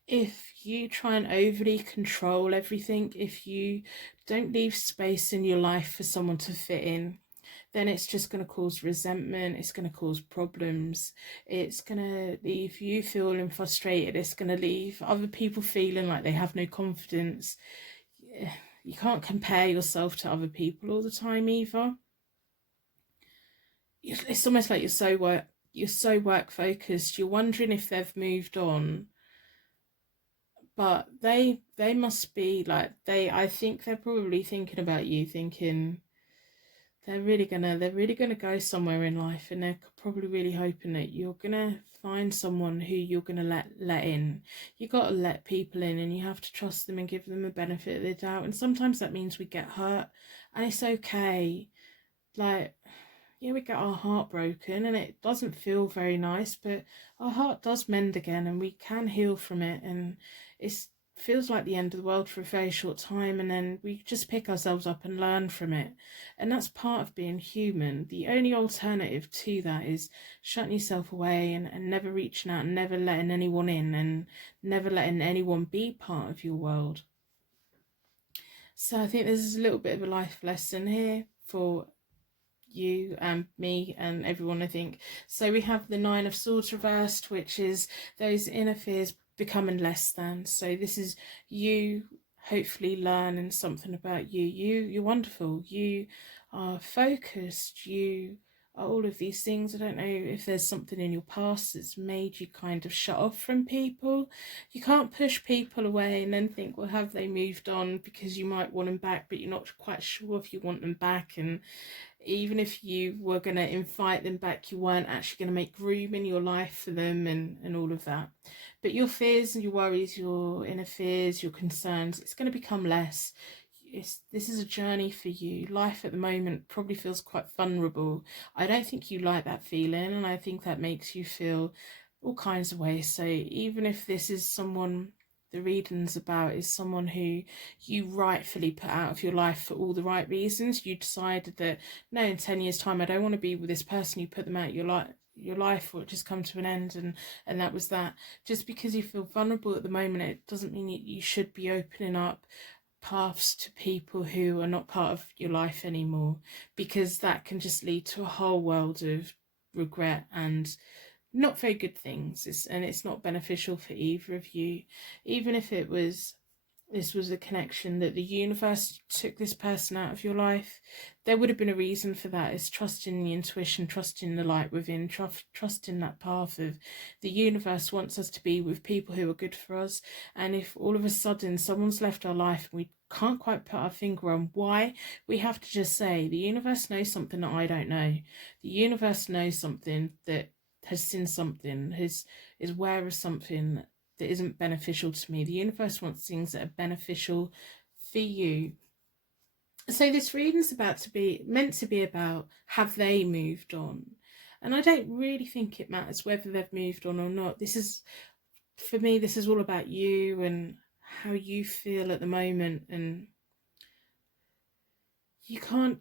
if you try and overly control everything, if you don't leave space in your life for someone to fit in, then it's just going to cause resentment, it's going to cause problems, it's going to leave you feeling frustrated, it's going to leave other people feeling like they have no confidence. You can't compare yourself to other people all the time either. It's almost like you're so work focused, you're wondering if they've moved on, but they must be like, I think they're probably thinking about you, thinking they're really gonna go somewhere in life, and they're probably really hoping that you're gonna find someone who you're gonna let in. You got to let people in, and you have to trust them and give them the benefit of the doubt. And sometimes that means we get hurt, and it's okay. Like, yeah, we get our heart broken and it doesn't feel very nice, but our heart does mend again and we can heal from it, and it feels like the end of the world for a very short time, and then we just pick ourselves up and learn from it. And that's part of being human. The only alternative to that is shutting yourself away and never reaching out and never letting anyone in and never letting anyone be part of your world. So I think there's a little bit of a life lesson here for you and me and everyone, I think. So we have the Nine of Swords reversed, which is those inner fears becoming less than. So this is you hopefully learning something about you. You're wonderful, you are focused, you are all of these things. I don't know if there's something in your past that's made you kind of shut off from people. You can't push people away and then think, well, have they moved on, because you might want them back but you're not quite sure if you want them back. And even if you were going to invite them back, you weren't actually going to make room in your life for them and all of that. But your fears and your worries, your inner fears, your concerns, it's going to become less. this is a journey for you. Life at the moment probably feels quite vulnerable. I don't think you like that feeling, and I think that makes you feel all kinds of ways. So even if this is someone the reading's about is someone who you rightfully put out of your life for all the right reasons, you decided that no, in 10 years time I don't want to be with this person, you put them out your life, or it just come to an end, and that was that. Just because you feel vulnerable at the moment, it doesn't mean you should be opening up paths to people who are not part of your life anymore, because that can just lead to a whole world of regret and not very good things. It's not beneficial for either of you. Even if this was a connection that the universe took this person out of your life, there would have been a reason for that. It's trusting the intuition, trusting the light within, trusting that path of the universe wants us to be with people who are good for us. And if all of a sudden someone's left our life and we can't quite put our finger on why, we have to just say, the universe knows something that I don't know. The universe knows something that has seen something, is aware of something that isn't beneficial to me. The universe wants things that are beneficial for you. So this reading's meant to be about, have they moved on? And I don't really think it matters whether they've moved on or not. For me, this is all about you and how you feel at the moment. And you can't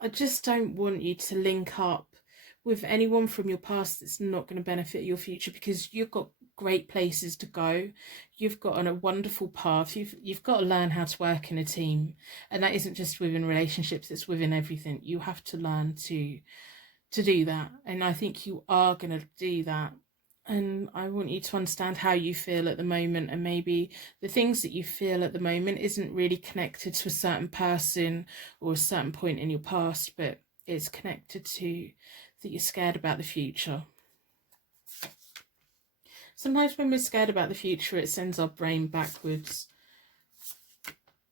I just don't want you to link up with anyone from your past that's not going to benefit your future, because you've got great places to go. You've got on a wonderful path. You've got to learn how to work in a team, and that isn't just within relationships, it's within everything. You have to learn to do that, and I think you are going to do that. And I want you to understand how you feel at the moment, and maybe the things that you feel at the moment isn't really connected to a certain person or a certain point in your past, but it's connected to that you're scared about the future. Sometimes when we're scared about the future, it sends our brain backwards,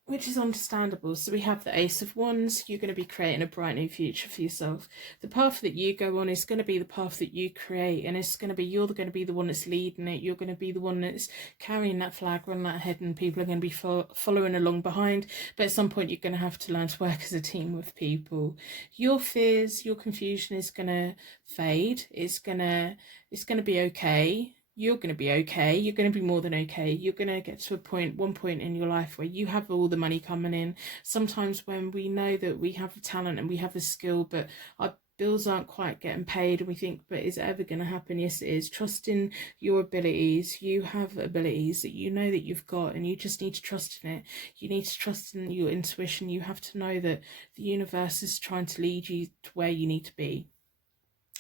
which is understandable. So we have the Ace of Wands. You're going to be creating a bright new future for yourself. The path that you go on is going to be the path that you create, and it's going to be, you're going to be the one that's leading it. You're going to be the one that's carrying that flag, running that ahead, and people are going to be following along behind. But at some point, you're going to have to learn to work as a team with people. Your fears, your confusion is going to fade. It's going to be okay. You're going to be okay. You're going to be more than okay. You're going to get to one point in your life where you have all the money coming in. Sometimes when we know that we have the talent and we have the skill, but our bills aren't quite getting paid, and we think, but is it ever going to happen? Yes, it is. Trust in your abilities. You have abilities that you know that you've got, and you just need to trust in it. You need to trust in your intuition. You have to know that the universe is trying to lead you to where you need to be.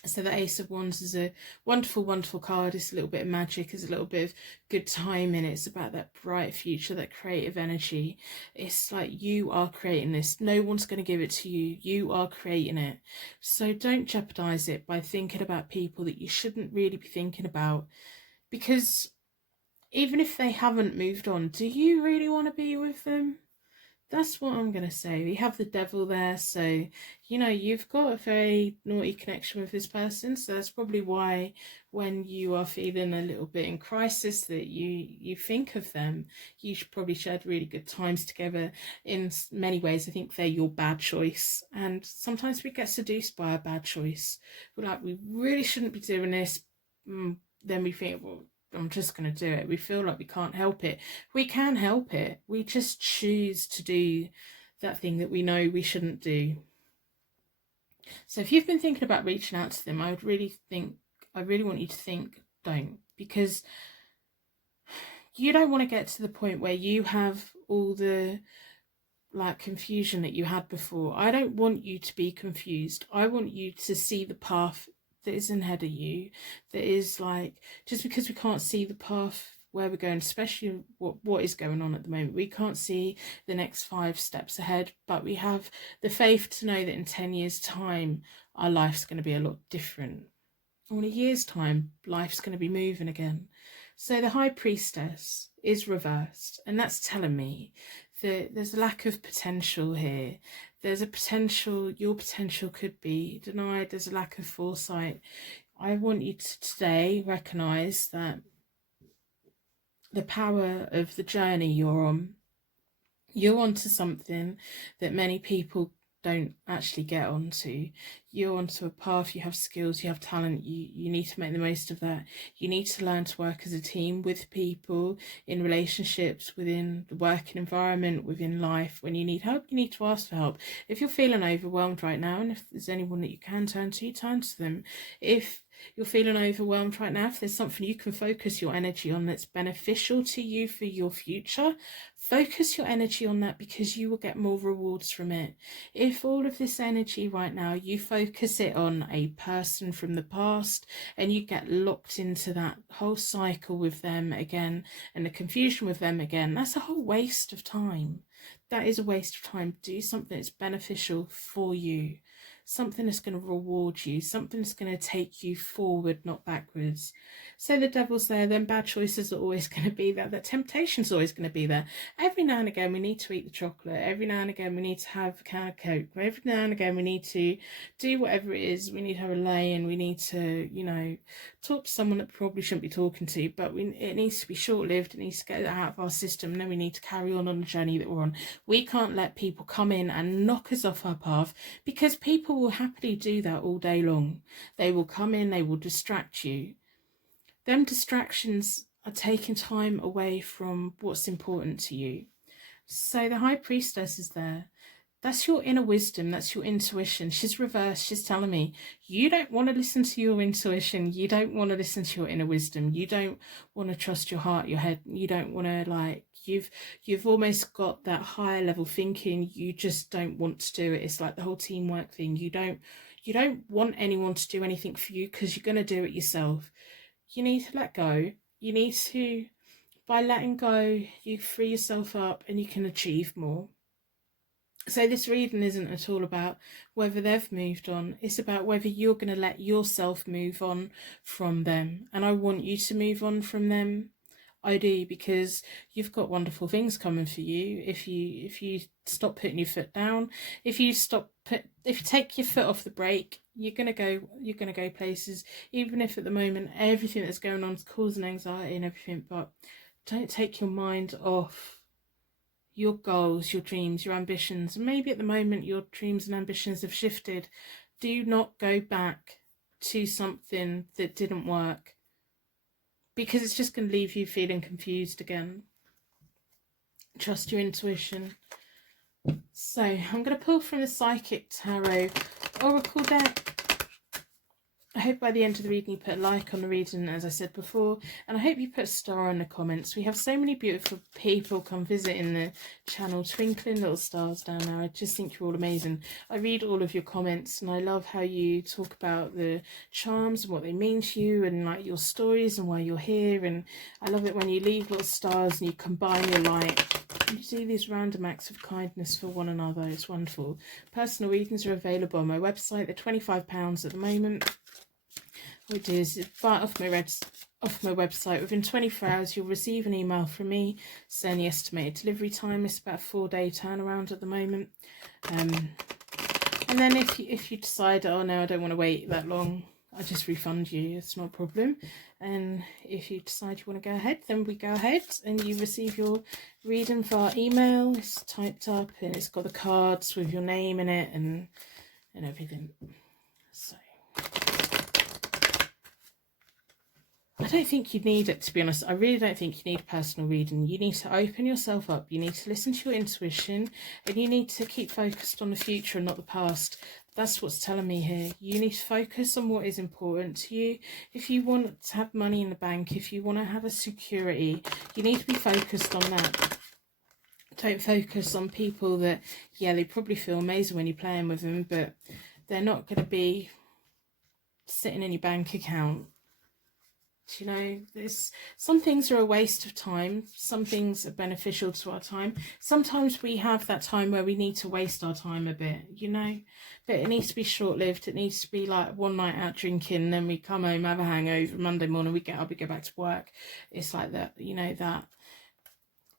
So the Ace of Wands is a wonderful, wonderful card. It's a little bit of magic. It's a little bit of good timing. It's about that bright future, that creative energy. It's like you are creating this. No one's going to give it to you. You are creating it. So don't jeopardize it by thinking about people that you shouldn't really be thinking about. Because even if they haven't moved on, do you really want to be with them? That's what I'm going to say. We have the devil there, so, you've got a very naughty connection with this person, so that's probably why when you are feeling a little bit in crisis that you think of them. You should probably shared really good times together. In many ways, I think they're your bad choice, and sometimes we get seduced by a bad choice. We're like, we really shouldn't be doing this. Then we think, well, I'm just going to do it. We feel like we can't help it. We can help it. We just choose to do that thing that we know we shouldn't do. So if you've been thinking about reaching out to them, I really want you to think, don't, because you don't want to get to the point where you have all the confusion that you had before. I don't want you to be confused. I want you to see the path that is ahead of you, that is just because we can't see the path where we're going, especially what is going on at the moment, we can't see the next 5 steps ahead, but we have the faith to know that in 10 years time our life's going to be a lot different, or in a year's time life's going to be moving again. So the High Priestess is reversed, and that's telling me that there's a lack of potential here. There's a potential, your potential could be denied. There's a lack of foresight. I want you to today recognise that the power of the journey you're on You're onto something that many people don't actually get onto. You're onto a path, you have skills, you have talent, you need to make the most of that. You need to learn to work as a team with people, in relationships, within the working environment, within life. When you need help, you need to ask for help. If you're feeling overwhelmed right now, and if there's anyone that you can turn to them. If you're feeling overwhelmed right now, if there's something you can focus your energy on that's beneficial to you for your future, focus your energy on that, because you will get more rewards from it. If all of this energy right now, you focus it on a person from the past and you get locked into that whole cycle with them again and the confusion with them again, that's a whole waste of time. That is a waste of time. Do something that's beneficial for you. Something that's going to reward you, something that's going to take you forward, not backwards. So the devil's there, then bad choices are always going to be there, that temptation's always going to be there. Every now and again we need to eat the chocolate, every now and again we need to have a can of Coke, every now and again we need to do whatever it is, we need to have a lay, and we need to, you know, talk to someone that probably shouldn't be talking to, but it needs to be short-lived, it needs to get out of our system, and then we need to carry on the journey that we're on. We can't let people come in and knock us off our path, because people will happily do that all day long. They will come in, they will distract you. Them distractions are taking time away from what's important to you. So the High Priestess is there. That's your inner wisdom, that's your intuition. She's reversed, she's telling me, you don't want to listen to your intuition, you don't want to listen to your inner wisdom, you don't want to trust your heart, your head, you don't want to, like, you've almost got that higher level thinking, you just don't want to do it. It's like the whole teamwork thing. You don't want anyone to do anything for you, because you're going to do it yourself. You need to let go. You need to, by letting go, you free yourself up and you can achieve more. So this reading isn't at all about whether they've moved on. It's about whether you're going to let yourself move on from them. And I want you to move on from them. I do, because you've got wonderful things coming for you. If you stop putting your foot down, if you take your foot off the brake, you're gonna go places. Even if at the moment everything that's going on is causing anxiety and everything, but don't take your mind off your goals, your dreams, your ambitions. Maybe at the moment your dreams and ambitions have shifted. Do not go back to something that didn't work, because it's just going to leave you feeling confused again. Trust your intuition. So I'm going to pull from the Psychic Tarot Oracle deck. I hope by the end of the reading you put a like on the reading, as I said before, and I hope you put a star in the comments. We have so many beautiful people come visiting the channel, twinkling little stars down there. I just think you're all amazing. I read all of your comments and I love how you talk about the charms and what they mean to you, and like your stories and why you're here. And I love it when you leave little stars and you combine your light. You do these random acts of kindness for one another. It's wonderful. Personal readings are available on my website. They're £25 at the moment. What I do is buy it off my website. Within 24 hours you'll receive an email from me saying the estimated delivery time. It's about a 4-day turnaround at the moment. And then if you decide, oh no, I don't want to wait that long, I just refund you. It's not a problem. And if you decide you want to go ahead, then we go ahead and you receive your reading via email. It's typed up and it's got the cards with your name in it and everything. So I don't think you need it, to be honest. I really don't think you need a personal reading. You need to open yourself up. You need to listen to your intuition, and you need to keep focused on the future and not the past. That's what's telling me here. You need to focus on what is important to you. If you want to have money in the bank, if you want to have a security, you need to be focused on that. Don't focus on people that, yeah, they probably feel amazing when you're playing with them, but they're not going to be sitting in your bank account. You know, some things are a waste of time, some things are beneficial to our time. Sometimes we have that time where we need to waste our time a bit, you know, but it needs to be short-lived. It needs to be like one night out drinking, then we come home, have a hangover, Monday morning we get up, we go back to work. It's like that, you know, that.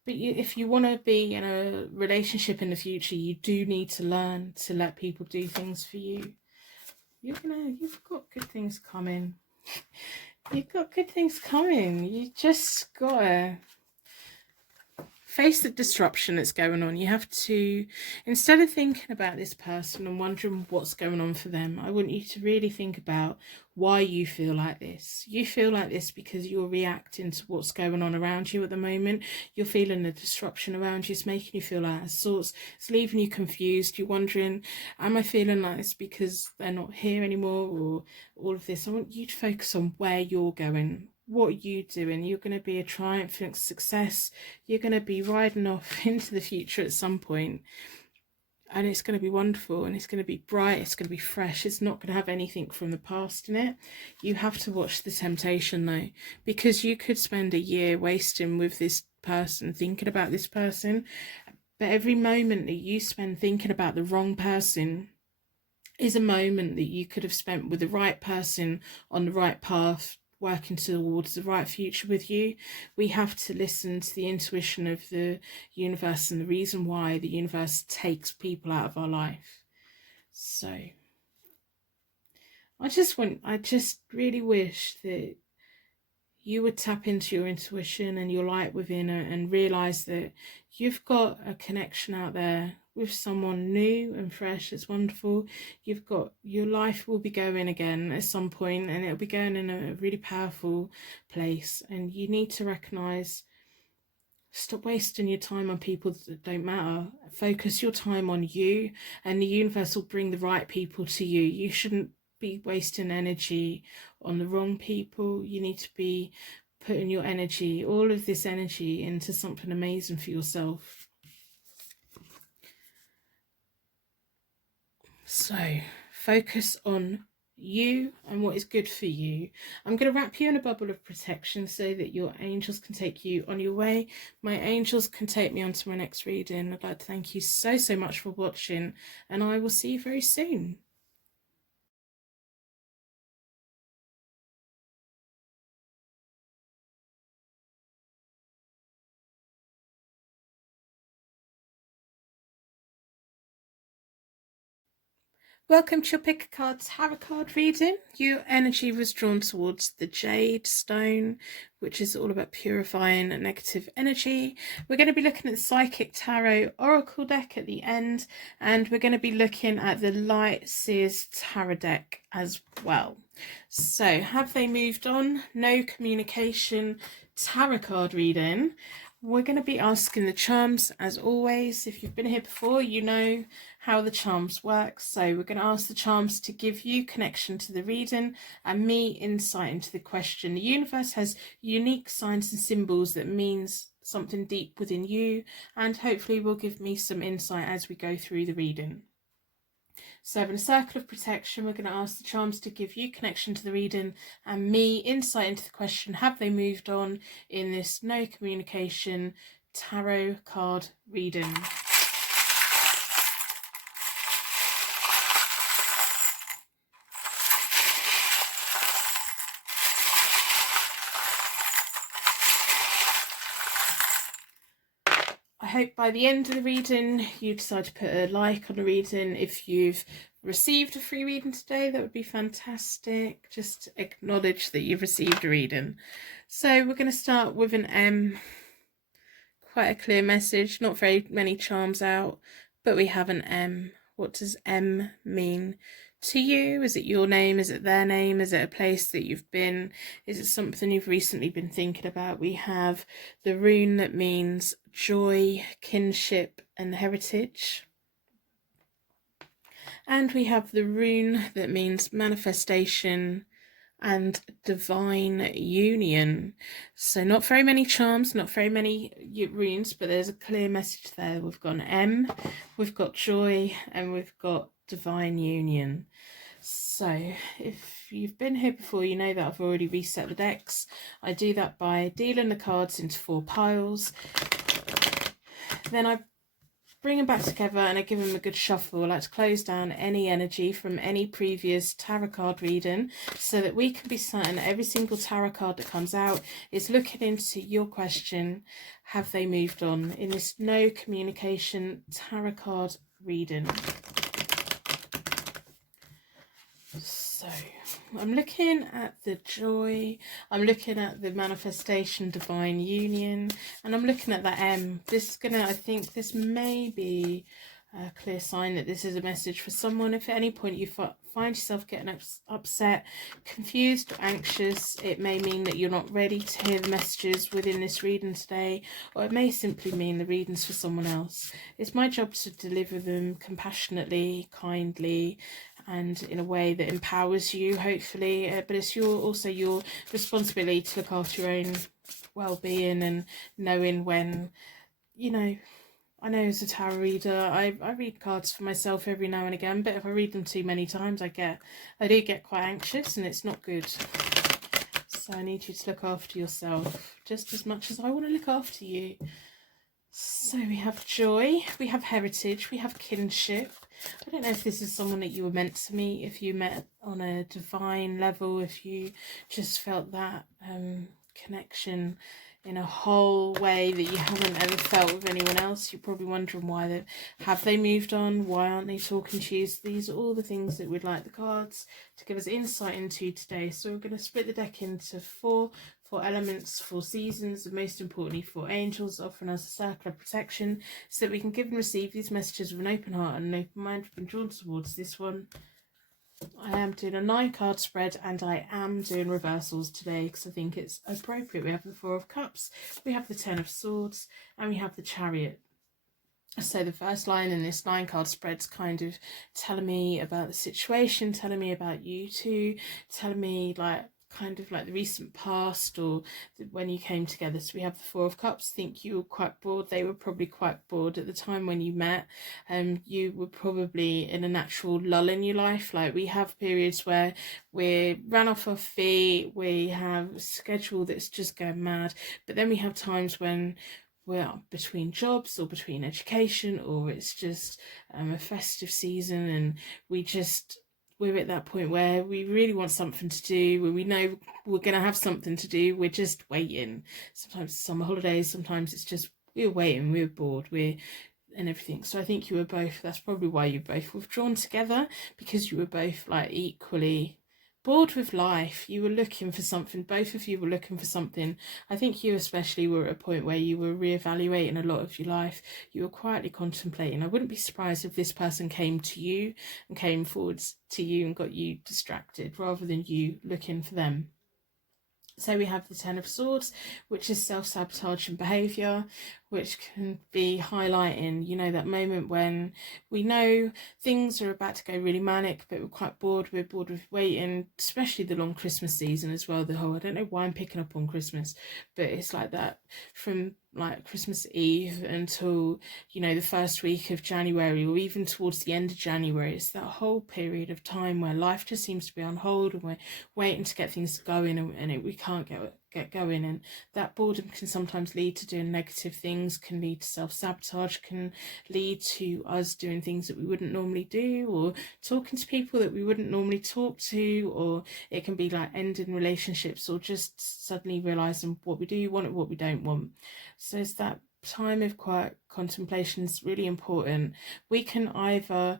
But if you want to be in a relationship in the future, you do need to learn to let people do things for you. You've got good things coming. You've got good things coming. You just gotta face the disruption that's going on. You have to, instead of thinking about this person and wondering what's going on for them, I want you to really think about why you feel like this. You feel like this because you're reacting to what's going on around you at the moment. You're feeling the disruption around you. It's making you feel out of sorts. It's leaving you confused. You're wondering, am I feeling like this because they're not here anymore, or all of this? I want you to focus on where you're going. What are you doing? You're going to be a triumphant success. You're going to be riding off into the future at some point, and it's going to be wonderful, and it's going to be bright, it's going to be fresh. It's not going to have anything from the past in it. You have to watch the temptation though, because you could spend a year wasting with this person, thinking about this person, but every moment that you spend thinking about the wrong person is a moment that you could have spent with the right person on the right path, working towards the right future with you. We have to listen to the intuition of the universe and the reason why the universe takes people out of our life. So I just really wish that you would tap into your intuition and your light within it and realize that you've got a connection out there with someone new and fresh. It's wonderful. You've got, your life will be going again at some point, and it'll be going in a really powerful place. And you need to recognize, stop wasting your time on people that don't matter. Focus your time on you, and the universe will bring the right people to you. You shouldn't be wasting energy on the wrong people. You need to be putting your energy, all of this energy, into something amazing for yourself. So focus on you and what is good for you. I'm going to wrap you in a bubble of protection so that your angels can take you on your way. My angels can take me on to my next reading. I'd like to thank you so much for watching, and I will see you very soon. Welcome to your Pick a Card Tarot card reading. Your energy was drawn towards the Jade stone, which is all about purifying negative energy. We're going to be looking at the Psychic Tarot Oracle deck at the end, and we're going to be looking at the Light Seers Tarot deck as well. So, have they moved on? No communication tarot card reading. We're going to be asking the charms as always. If you've been here before, you know how the charms work. So we're going to ask the charms to give you connection to the reading and me insight into the question. The universe has unique signs and symbols that means something deep within you, and hopefully will give me some insight as we go through the reading. So in a circle of protection, we're going to ask the charms to give you connection to the reading and me insight into the question, have they moved on, in this no communication tarot card reading. I hope by the end of the reading you decide to put a like on the reading. If you've received a free reading today, that would be fantastic. Just acknowledge that you've received a reading. So we're going to start with an M. Quite a clear message, not very many charms out, but we have an M. What does M mean to you? Is it your name? Is it their name? Is it a place that you've been? Is it something you've recently been thinking about? We have the rune that means joy, kinship, and heritage. And we have the rune that means manifestation and divine union. So not very many charms, not very many runes, but there's a clear message there. We've got an M, we've got joy, and we've got divine union. So if you've been here before, you know that I've already reset the decks. I do that by dealing the cards into 4 piles. Then I bring them back together and I give them a good shuffle. I like to close down any energy from any previous tarot card reading so that we can be certain every single tarot card that comes out is looking into your question, have they moved on, in this no communication tarot card reading. So I'm looking at the joy, I'm looking at the manifestation, divine union, and I'm looking at that M. This is gonna, I think this may be a clear sign that this is a message for someone. If at any point you find yourself getting upset, confused, or anxious, it may mean that you're not ready to hear the messages within this reading today, or it may simply mean the reading's for someone else. It's my job to deliver them compassionately, kindly, and in a way that empowers you, hopefully, but it's also your responsibility to look after your own well-being, and knowing when, you know, I know as a tarot reader, I read cards for myself every now and again, but if I read them too many times, I do get quite anxious, and it's not good. So I need you to look after yourself just as much as I want to look after you. So we have joy, we have heritage, we have kinship. I don't know if this is someone that you were meant to meet, if you met on a divine level, if you just felt that connection in a whole way that you haven't ever felt with anyone else. You're probably wondering why have they moved on? Why aren't they talking to you? So these are all the things that we'd like the cards to give us insight into today. So we're going to split the deck into four elements, 4 seasons, and most importantly 4 angels, offering us a circle of protection so that we can give and receive these messages with an open heart and an open mind. We've been drawn towards this one. I am doing a 9-card spread, and I am doing reversals today because I think it's appropriate. We have the 4 of Cups, we have the 10 of Swords, and we have the Chariot. So the first line in this 9-card spread's kind of telling me about the situation, telling me about you two, telling me kind of like the recent past, or when you came together. So we have the 4 of Cups. I think you were quite bored. They were probably quite bored at the time when you met. You were probably in a natural lull in your life. Like, we have periods where we ran off our feet, we have a schedule that's just going mad, but then we have times when we're between jobs or between education, or it's just a festive season, and we're at that point where we really want something to do, where we know we're going to have something to do. We're just waiting. Sometimes it's summer holidays, sometimes it's just we're waiting, we're bored, and everything. So I think you were both, that's probably why you both withdrawn together, because you were both like equally bored with life. You were looking for something. Both of you were looking for something. I think you especially were at a point where you were reevaluating a lot of your life. You were quietly contemplating. I wouldn't be surprised if this person came to you and came forwards to you and got you distracted rather than you looking for them. So we have the 10 of Swords, which is self-sabotaging behaviour, which can be highlighting, you know, that moment when we know things are about to go really manic, but we're quite bored. We're bored with waiting, especially the long Christmas season as well. The whole, I don't know why I'm picking up on Christmas, but it's like that from like Christmas Eve until, you know, the first week of January, or even towards the end of January. It's that whole period of time where life just seems to be on hold, and we're waiting to get things going, and we can't get going. And that boredom can sometimes lead to doing negative things, can lead to self-sabotage, can lead to us doing things that we wouldn't normally do, or talking to people that we wouldn't normally talk to, or it can be like ending relationships, or just suddenly realizing what we do want and what we don't want. So it's that time of quiet contemplation is really important. We can either,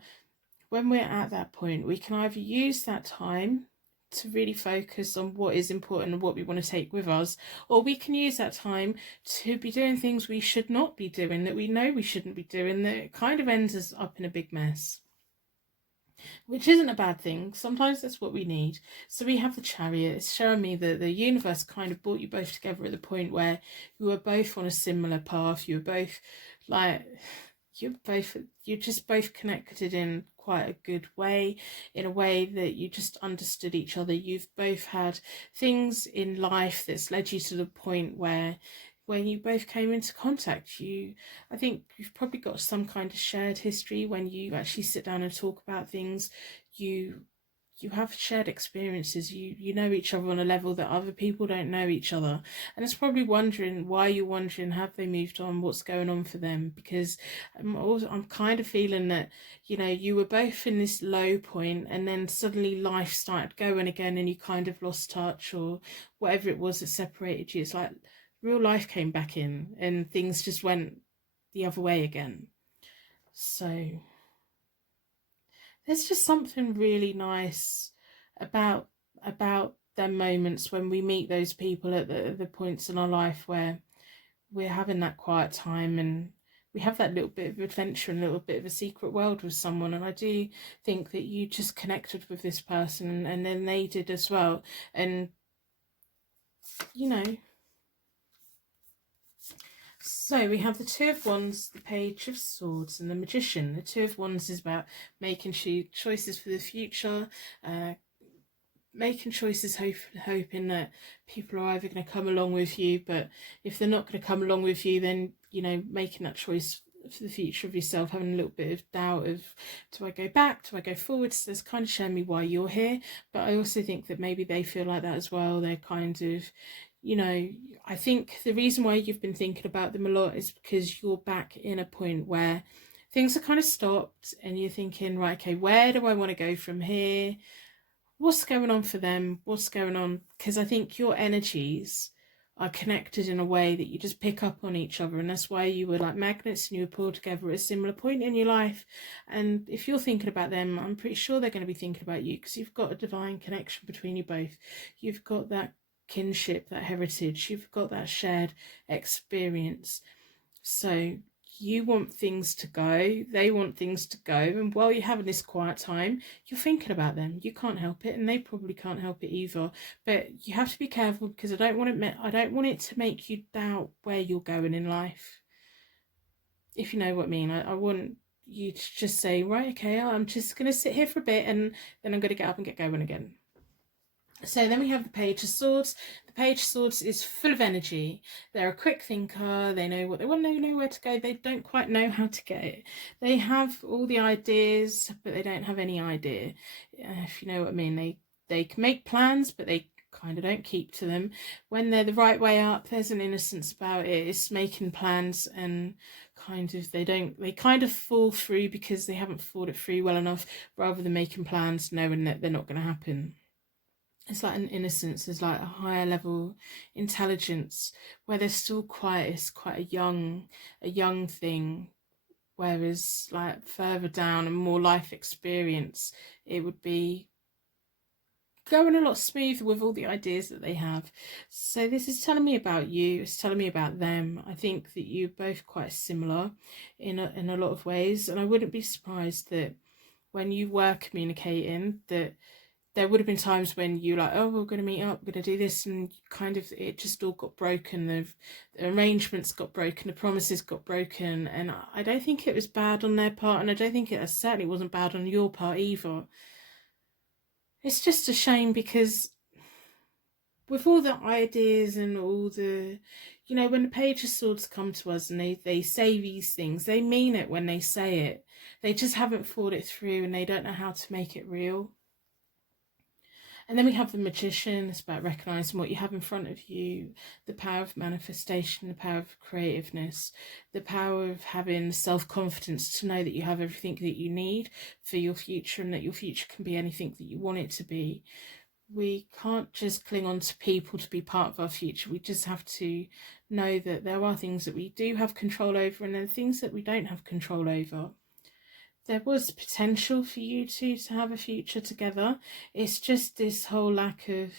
when we're at that point, we can either use that time to really focus on what is important and what we want to take with us, or we can use that time to be doing things we should not be doing, that we know we shouldn't be doing, that kind of ends us up in a big mess, which isn't a bad thing. Sometimes that's what we need. So we have the Chariot. It's showing me that the universe kind of brought you both together at the point where you were both on a similar path. You were both like, you're just both connected in quite a good way, in a way that you just understood each other. You've both had things in life that's led you to the point where when you both came into contact, I think you've probably got some kind of shared history. When you actually sit down and talk about things, you have shared experiences. You know each other on a level that other people don't know each other, and it's probably you're wondering, have they moved on, what's going on for them? Because I'm kind of feeling that, you know, you were both in this low point, and then suddenly life started going again, and you kind of lost touch, or whatever it was that separated you. It's like real life came back in, and things just went the other way again. So there's just something really nice about about them moments when we meet those people at the points in our life where we're having that quiet time and we have that little bit of adventure and a little bit of a secret world with someone. And I do think that you just connected with this person and then they did as well. And, you know, so we have the Two of Wands, the Page of Swords, and the Magician. The Two of Wands is about making choices for the future, making choices, hoping that people are either going to come along with you, but if they're not going to come along with you, then, you know, making that choice for the future of yourself, having a little bit of doubt of, do I go back, do I go forwards? So it's kind of showing me why you're here, but I also think that maybe they feel like that as well. They're kind of, you know, I think the reason why you've been thinking about them a lot is because you're back in a point where things are kind of stopped and you're thinking, right, okay, where do I want to go from here? What's going on for them? What's going on? Because I think your energies are connected in a way that you just pick up on each other, and that's why you were like magnets and you were pulled together at a similar point in your life. And if you're thinking about them, I'm pretty sure they're going to be thinking about you, because you've got a divine connection between you both. You've got that kinship, that heritage, you've got that shared experience. So you want things to go, they want things to go, and while you're having this quiet time, you're thinking about them. You can't help it, and they probably can't help it either. But you have to be careful, because I don't want it to make you doubt where you're going in life. If you know what I mean, I want you to just say, right, okay, I'm just going to sit here for a bit, and then I'm going to get up and get going again. So then we have the Page of Swords. The Page of Swords is full of energy. They're a quick thinker. They know what they want, they know where to go. They don't quite know how to get it. They have all the ideas, but they don't have any idea. If you know what I mean. They can make plans, but they kind of don't keep to them. When they're the right way up, there's an innocence about it. It's making plans and kind of they kind of fall through because they haven't thought it through well enough, rather than making plans knowing that they're not going to happen. It's like an innocence, there's like a higher level intelligence where they're still quiet. It's quite a young thing, whereas like further down and more life experience, it would be going a lot smoother with all the ideas that they have. So this is telling me about you, it's telling me about them. I think that you're both quite similar in a lot of ways, and I wouldn't be surprised that when you were communicating that there would have been times when you're like, oh, we're going to meet up, we're going to do this, and kind of it just all got broken. The arrangements got broken, the promises got broken, and I don't think it was bad on their part, and I don't think it certainly wasn't bad on your part either. It's just a shame, because with all the ideas and all the, you know, when the Page of Swords come to us and they say these things, they mean it when they say it. They just haven't thought it through and they don't know how to make it real. And then we have the Magician. It's about recognising what you have in front of you, the power of manifestation, the power of creativeness, the power of having self-confidence to know that you have everything that you need for your future, and that your future can be anything that you want it to be. We can't just cling on to people to be part of our future. We just have to know that there are things that we do have control over, and there are things that we don't have control over. There was potential for you two to have a future together. It's just this whole lack of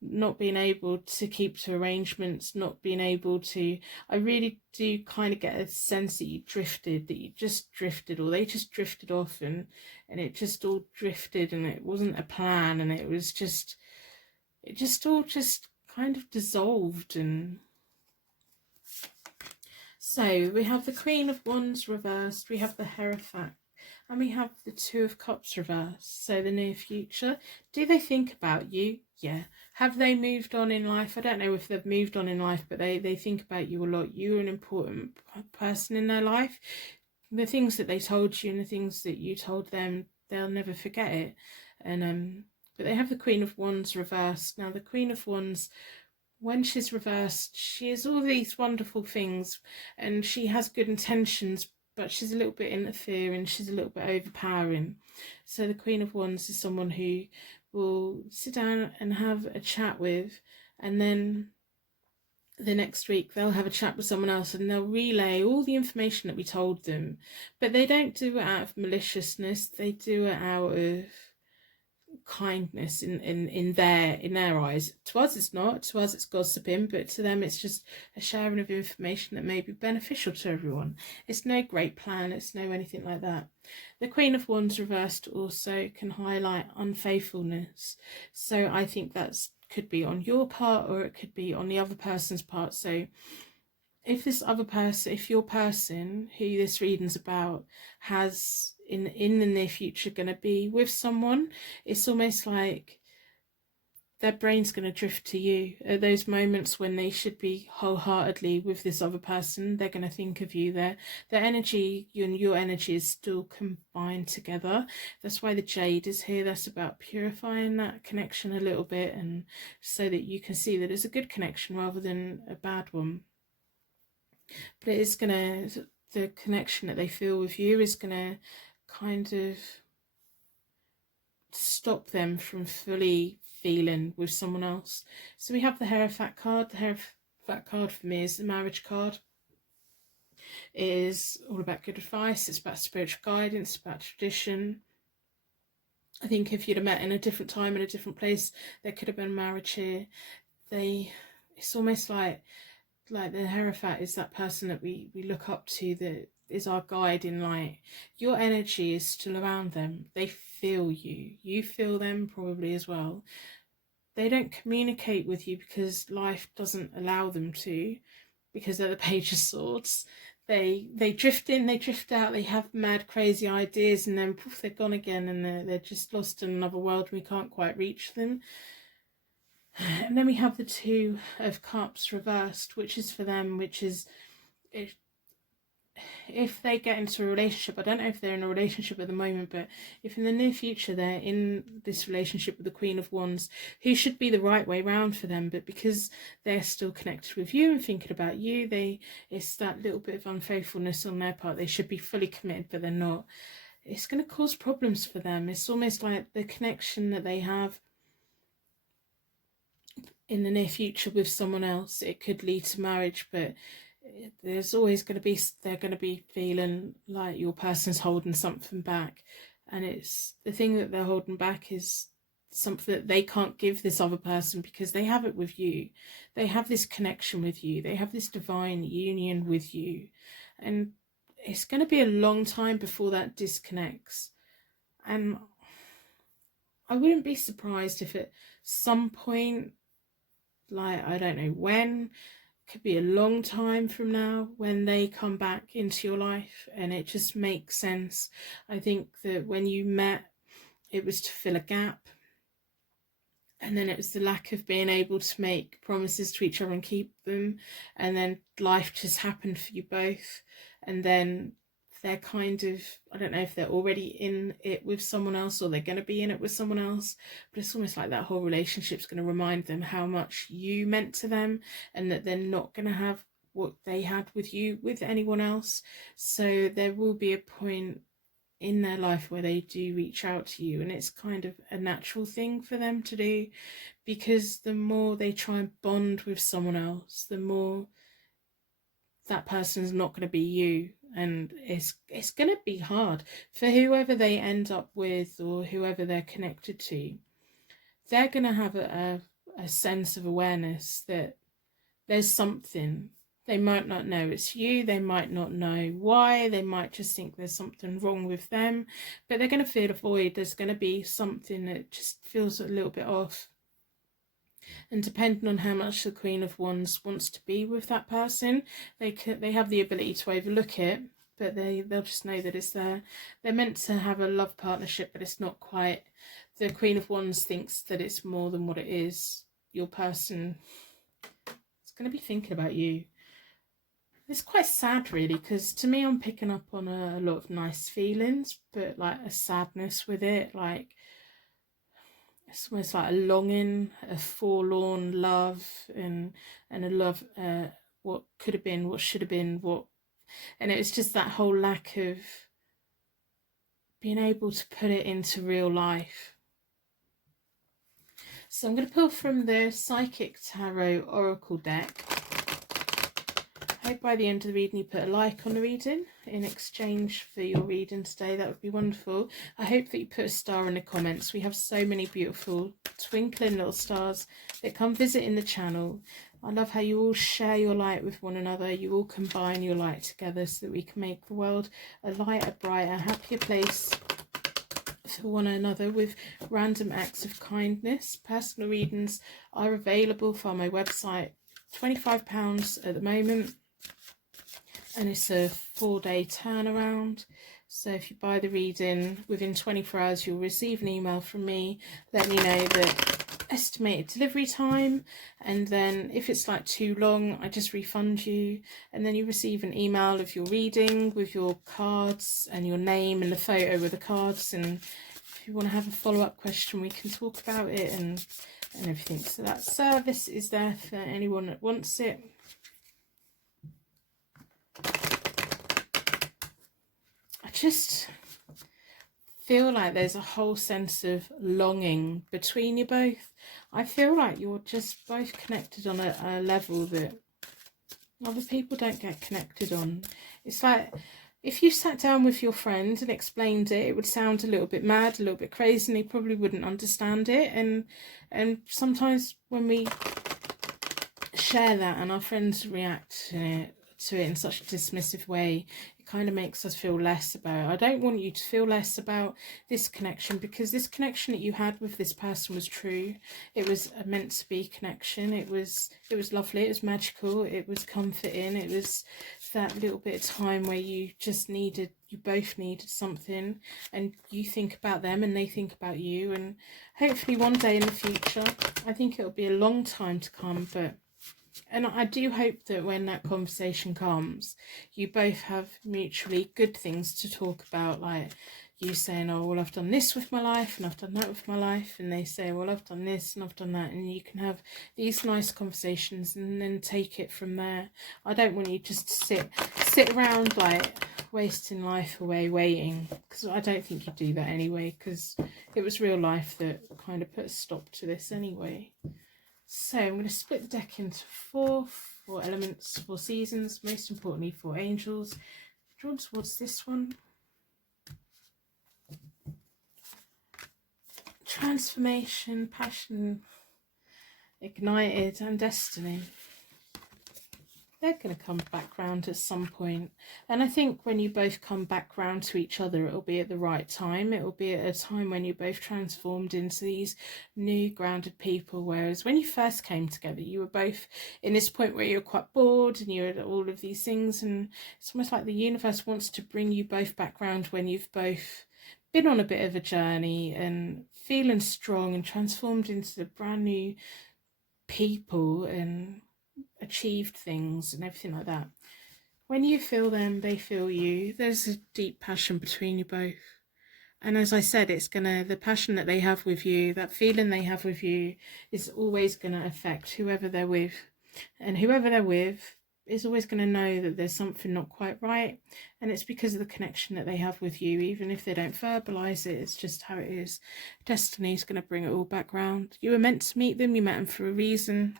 not being able to keep to arrangements, not being able to, I really do kind of get a sense that you just drifted, or they just drifted off, and it just all drifted, and it wasn't a plan, and it just all kind of dissolved. And so we have the Queen of Wands reversed, we have the Hierophant, and we have the Two of Cups reversed. So the near future, do they think about you? Yeah. Have they moved on in life? I don't know if they've moved on in life, but they think about you a lot. You're an important person in their life. The things that they told you and the things that you told them, they'll never forget it. And but they have the Queen of Wands reversed. Now the Queen of Wands, when she's reversed, she is all these wonderful things and she has good intentions, but she's a little bit interfering, she's a little bit overpowering. So the Queen of Wands is someone who will sit down and have a chat with, and then the next week they'll have a chat with someone else and they'll relay all the information that we told them. But they don't do it out of maliciousness, they do it out of kindness in their eyes. To us it's not. To us it's gossiping, but to them it's just a sharing of information that may be beneficial to everyone. It's no great plan, it's no anything like that. The Queen of Wands reversed also can highlight unfaithfulness, so I think that's could be on your part or it could be on the other person's part. So if this other person, if your person who this reading's about has in the near future going to be with someone, it's almost like their brain's going to drift to you at those moments when they should be wholeheartedly with this other person. They're going to think of you. Their energy, you and your energy is still combined together. That's why the Jade is here. That's about purifying that connection a little bit, and so that you can see that it's a good connection rather than a bad one. But it is going to, the connection that they feel with you is going to kind of stop them from fully feeling with someone else. So we have the Hierophant card. The Hierophant card for me is the marriage card. It is all about good advice. It's about spiritual guidance, about tradition. I think if you'd have met in a different time, in a different place, there could have been marriage here. It's almost like the Hierophant is that person that we look up to, that is our guide in light. Your energy is still around them. They feel you. You feel them probably as well. They don't communicate with you because life doesn't allow them to, because they're the Page of Swords. They drift in, they drift out, they have mad crazy ideas, and then poof, they're gone again, and they're just lost in another world and we can't quite reach them. And then we have the Two of Cups reversed, which is for them, which is if they get into a relationship. I don't know if they're in a relationship at the moment, but if in the near future they're in this relationship with the Queen of Wands, who should be the right way round for them, but because they're still connected with you and thinking about you, it's that little bit of unfaithfulness on their part. They should be fully committed, but they're not. It's going to cause problems for them. It's almost like the connection that they have in the near future with someone else, it could lead to marriage, but there's always going to be, they're going to be feeling like your person's holding something back, and it's the thing that they're holding back is something that they can't give this other person because they have it with you. They have this connection with you. They have this divine union with you, and it's going to be a long time before that disconnects. And I wouldn't be surprised if at some point, like I don't know when, could be a long time from now, when they come back into your life, and it just makes sense. I think that when you met, it was to fill a gap, and then it was the lack of being able to make promises to each other and keep them, and then life just happened for you both, and then they're kind of, I don't know if they're already in it with someone else or they're going to be in it with someone else, but it's almost like that whole relationship's going to remind them how much you meant to them, and that they're not going to have what they had with you with anyone else. So there will be a point in their life where they do reach out to you, and it's kind of a natural thing for them to do, because the more they try and bond with someone else, the more that person's not going to be you. And it's going to be hard for whoever they end up with or whoever they're connected to. They're going to have a sense of awareness that there's something. They might not know it's you. They might not know why. They might just think there's something wrong with them. But they're going to feel a void. There's going to be something that just feels a little bit off. And depending on how much the Queen of Wands wants to be with that person, they have the ability to overlook it, but they'll just know that it's there. They're meant to have a love partnership, but it's not quite. The Queen of Wands thinks that it's more than what it is. Your person is going to be thinking about you. It's quite sad, really, because to me I'm picking up on a lot of nice feelings, but like a sadness with it, like it's almost like a longing, a forlorn love, and a love, what could have been, what should have been, and it's just that whole lack of being able to put it into real life. So I'm going to pull from the Psychic Tarot Oracle deck. hope by the end of the reading you put a like on the reading in exchange for your reading today. That would be wonderful. I hope that you put a star in the comments. We have so many beautiful twinkling little stars that come visit in the channel. I love how you all share your light with one another. You all combine your light together so that we can make the world a lighter, brighter, happier place for one another with random acts of kindness. Personal readings are available from my website. £25 at the moment, and it's a 4-day turnaround. So if you buy the reading within 24 hours, you'll receive an email from me letting you know the estimated delivery time, and then if it's like too long, I just refund you, and then you receive an email of your reading with your cards and your name and the photo with the cards, and if you want to have a follow-up question, we can talk about it and everything. So that service is there for anyone that wants it. I just feel like there's a whole sense of longing between you both. I feel like you're just both connected on a level that other people don't get connected on. It's like if you sat down with your friend and explained it, it would sound a little bit mad, a little bit crazy, and they probably wouldn't understand it. And sometimes when we share that and our friends react to it in such a dismissive way, it kind of makes us feel less about it. I don't want you to feel less about this connection, because this connection that you had with this person was true. It was a meant to be connection. It was lovely, it was magical, it was comforting, it was that little bit of time where you both needed something, and you think about them and they think about you, and hopefully one day in the future, I think it'll be a long time to come, and I do hope that when that conversation comes, you both have mutually good things to talk about, like you saying, oh, well, I've done this with my life and I've done that with my life, and they say, well, I've done this and I've done that, and you can have these nice conversations and then take it from there. I don't want you just to sit around like wasting life away waiting, because I don't think you do that anyway, because it was real life that kind of put a stop to this anyway. So I'm going to split the deck into four elements, 4 seasons, most importantly 4 angels. Drawn towards this one. Transformation, passion, ignited, and destiny. They're going to come back round at some point. And I think when you both come back round to each other, it'll be at the right time. It'll be at a time when you're both transformed into these new grounded people. Whereas when you first came together, you were both in this point where you're quite bored and you're at all of these things. And it's almost like the universe wants to bring you both back round when you've both been on a bit of a journey and feeling strong and transformed into brand new people and achieved things and everything like that. When you feel them, they feel you. There's a deep passion between you both, and as I said, it's gonna, the passion that they have with you, that feeling they have with you, is always gonna affect whoever they're with, and whoever they're with is always going to know that there's something not quite right, and it's because of the connection that they have with you. Even if they don't verbalize it, it's just how it is. Destiny is going to bring it all back round. You were meant to meet them, you met them for a reason,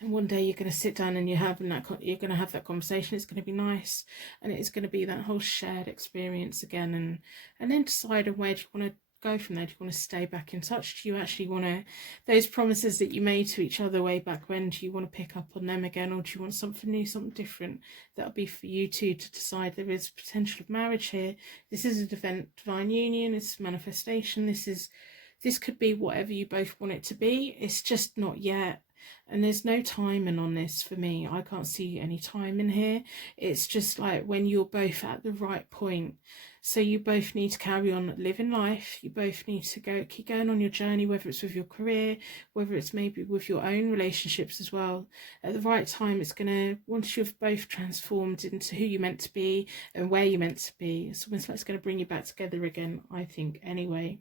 and one day you're going to sit down and you're going to have that conversation. It's going to be nice, and it's going to be that whole shared experience again, and then decide on where do you want to go from there. Do you want to stay back in touch? Do you actually want to, those promises that you made to each other way back when, do you want to pick up on them again, or do you want something new, something different? That'll be for you two to decide. There is potential of marriage here. This is a divine union. It's manifestation. This could be whatever you both want it to be. It's just not yet. And there's no timing on this for me. I can't see any time in here. It's just like when you're both at the right point. So you both need to carry on living life. You both need to keep going on your journey, whether it's with your career, whether it's maybe with your own relationships as well. At the right time, it's going to, once you've both transformed into who you're meant to be and where you're meant to be, it's almost like it's going to bring you back together again, I think, anyway.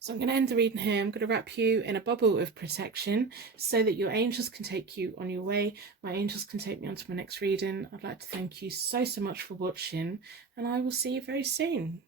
So I'm going to end the reading here. I'm going to wrap you in a bubble of protection so that your angels can take you on your way. My angels can take me on to my next reading. I'd like to thank you so much for watching, and I will see you very soon.